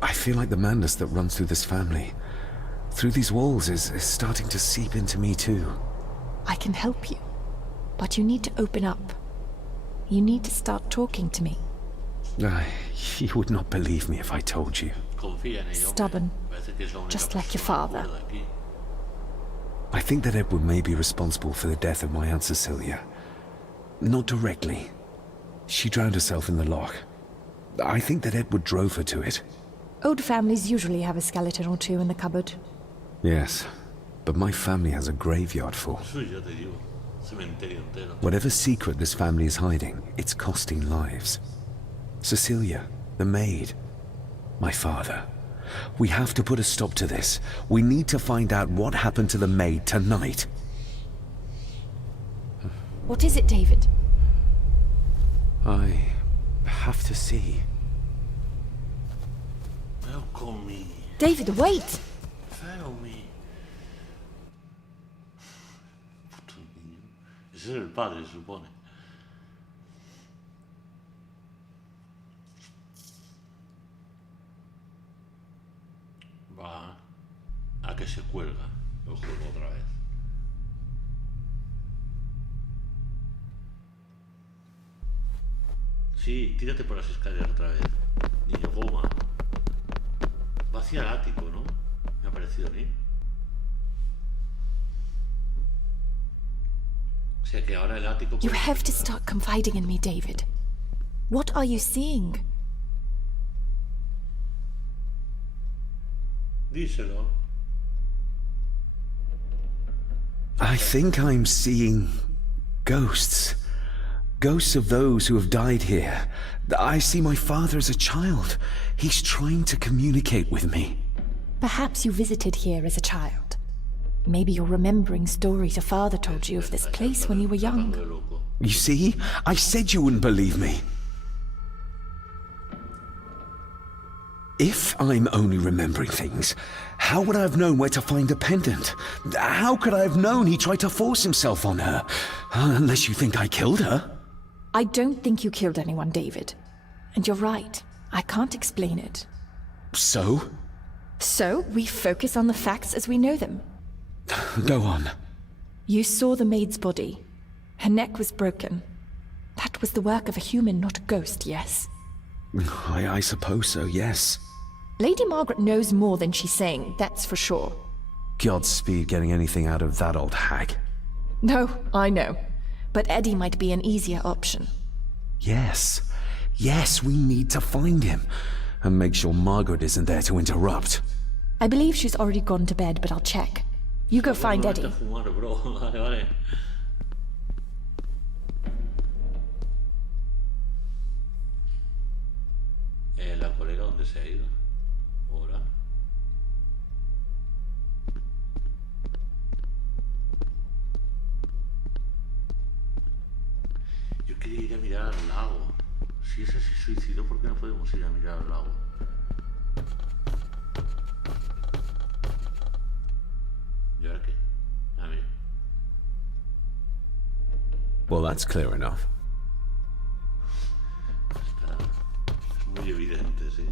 I feel like the madness that runs through this family, through these walls, is starting to seep into me too. I can help you, but you need to open up. You need to start talking to me. You would not believe me if I told you. Confía en ella, hombre. Stubborn, Parece que es la única just like your persona father. cuerda aquí. I think that Edward may be responsible for the death of my Aunt Cecilia. Not directly. She drowned herself in the loch. I think that Edward drove her to it. Old families usually have a skeleton or two in the cupboard. Yes, but my family has a graveyard full. Eso ya te digo. Cementerio entero. Whatever secret this family is hiding, it's costing lives. Cecilia, the maid, my father. We have to put a stop to this. We need to find out what happened to the maid tonight. What is it, David? I have to see. Follow me. David, wait! Follow me. Puto niño. Ese es el padre, se supone. Va a que se cuelga el juego otra vez. Sí, tírate por las escaleras otra vez. Niño goma. Va hacia el ático, ¿no? Me ha parecido a mí. O sea que ahora el ático... You have to start confiding in me, David. What are you seeing? Díselo. I think I'm seeing ghosts. Ghosts of those who have died here. I see my father as a child. He's trying to communicate with me. Perhaps you visited here as a child. Maybe you're remembering stories your father told you of this place when you were young. You see? I said you wouldn't believe me. If I'm only remembering things, how would I have known where to find a pendant? How could I have known he tried to force himself on her? Unless you think I killed her. I don't think you killed anyone, David. And you're right. I can't explain it. So? So, we focus on the facts as we know them. Go on. You saw the maid's body. Her neck was broken. That was the work of a human, not a ghost, yes? I suppose so, yes. Lady Margaret knows more than she's saying, that's for sure. Godspeed getting anything out of that old hag. No, I know. But Eddie might be an easier option. Yes. Yes, we need to find him. And make sure Margaret isn't there to interrupt. I believe she's already gone to bed, but I'll check. You go find Eddie. La colega, ¿dónde se ha ido? Ahora. Yo quería ir a mirar al lago. Si ese se suicidó, ¿por qué no podemos ir a mirar al lago? ¿Y ahora qué? A ver. Well, that's clear enough. Es muy evidente, sí.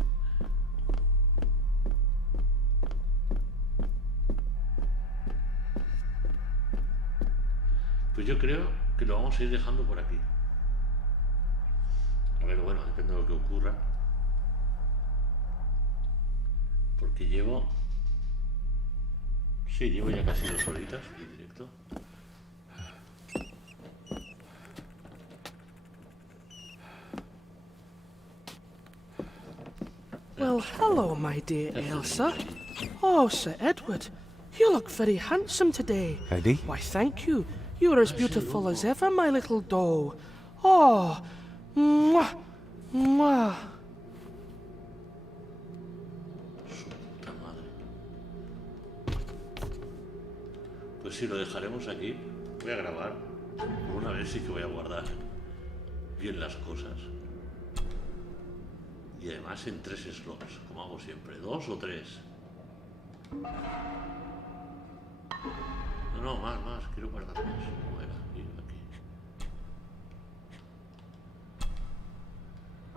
Pues yo creo que lo vamos a ir dejando por aquí. A ver, bueno, depende de lo que ocurra. Porque llevo... Sí, llevo ya casi 2 horitas de directo. Well, hello, my dear Ailsa. Oh, Sir Edward, you look very handsome today. Eddie? Why, thank you. You're as beautiful as ever, my little doe. Oh, mwah, mwah. Puta madre. Pues sí, lo dejaremos aquí. Voy a grabar. Por una vez sí que voy a guardar bien las cosas. Y además en 3 slots, como hago siempre. 2 o 3. No, más. Quiero guardar más. ¿Cómo era? Aquí.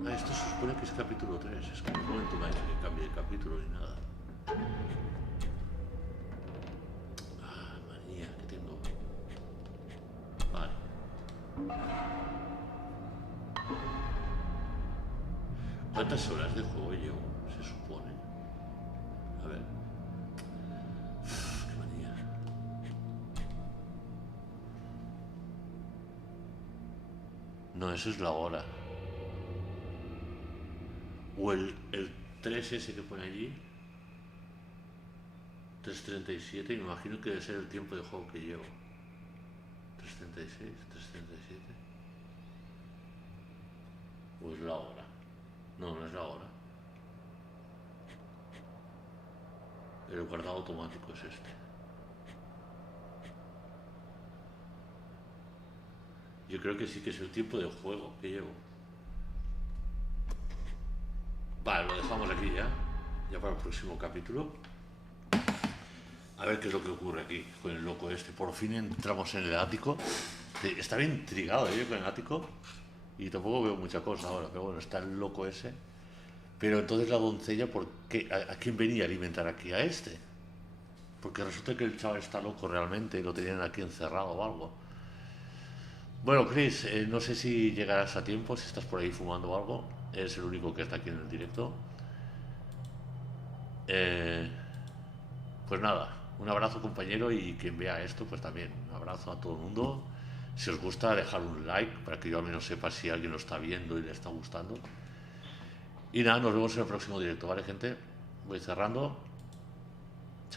Ah, esto se supone que es capítulo 3. Es que en un momento me ha dicho que cambie de capítulo ni nada. Ah, manía que tengo. Vale. ¿Cuántas horas de juego llevo? Se supone. A ver. Uf, qué manía. No, eso es la hora. O el 3S que pone allí. 3:37, y me imagino que debe ser el tiempo de juego que llevo. 3:36, 3:37. O es la hora. No, no es la hora. El guardado automático es este. Yo creo que sí que es el tiempo de juego que llevo. Vale, lo dejamos aquí ya para el próximo capítulo. A ver qué es lo que ocurre aquí con el loco este. Por fin entramos en el ático. Estaba intrigado con el ático y tampoco veo mucha cosa ahora, pero bueno, está el loco ese. Pero entonces la doncella, ¿por qué? ¿A quién venía a alimentar aquí? A este. Porque resulta que el chaval está loco realmente y lo tenían aquí encerrado o algo. Bueno, Chris, no sé si llegarás a tiempo, si estás por ahí fumando o algo. Eres el único que está aquí en el directo. Pues nada, un abrazo, compañero, y quien vea esto, pues también un abrazo a todo el mundo. Si os gusta, dejar un like para que yo al menos sepa si alguien lo está viendo y le está gustando. Y nada, nos vemos en el próximo directo, ¿vale, gente? Voy cerrando.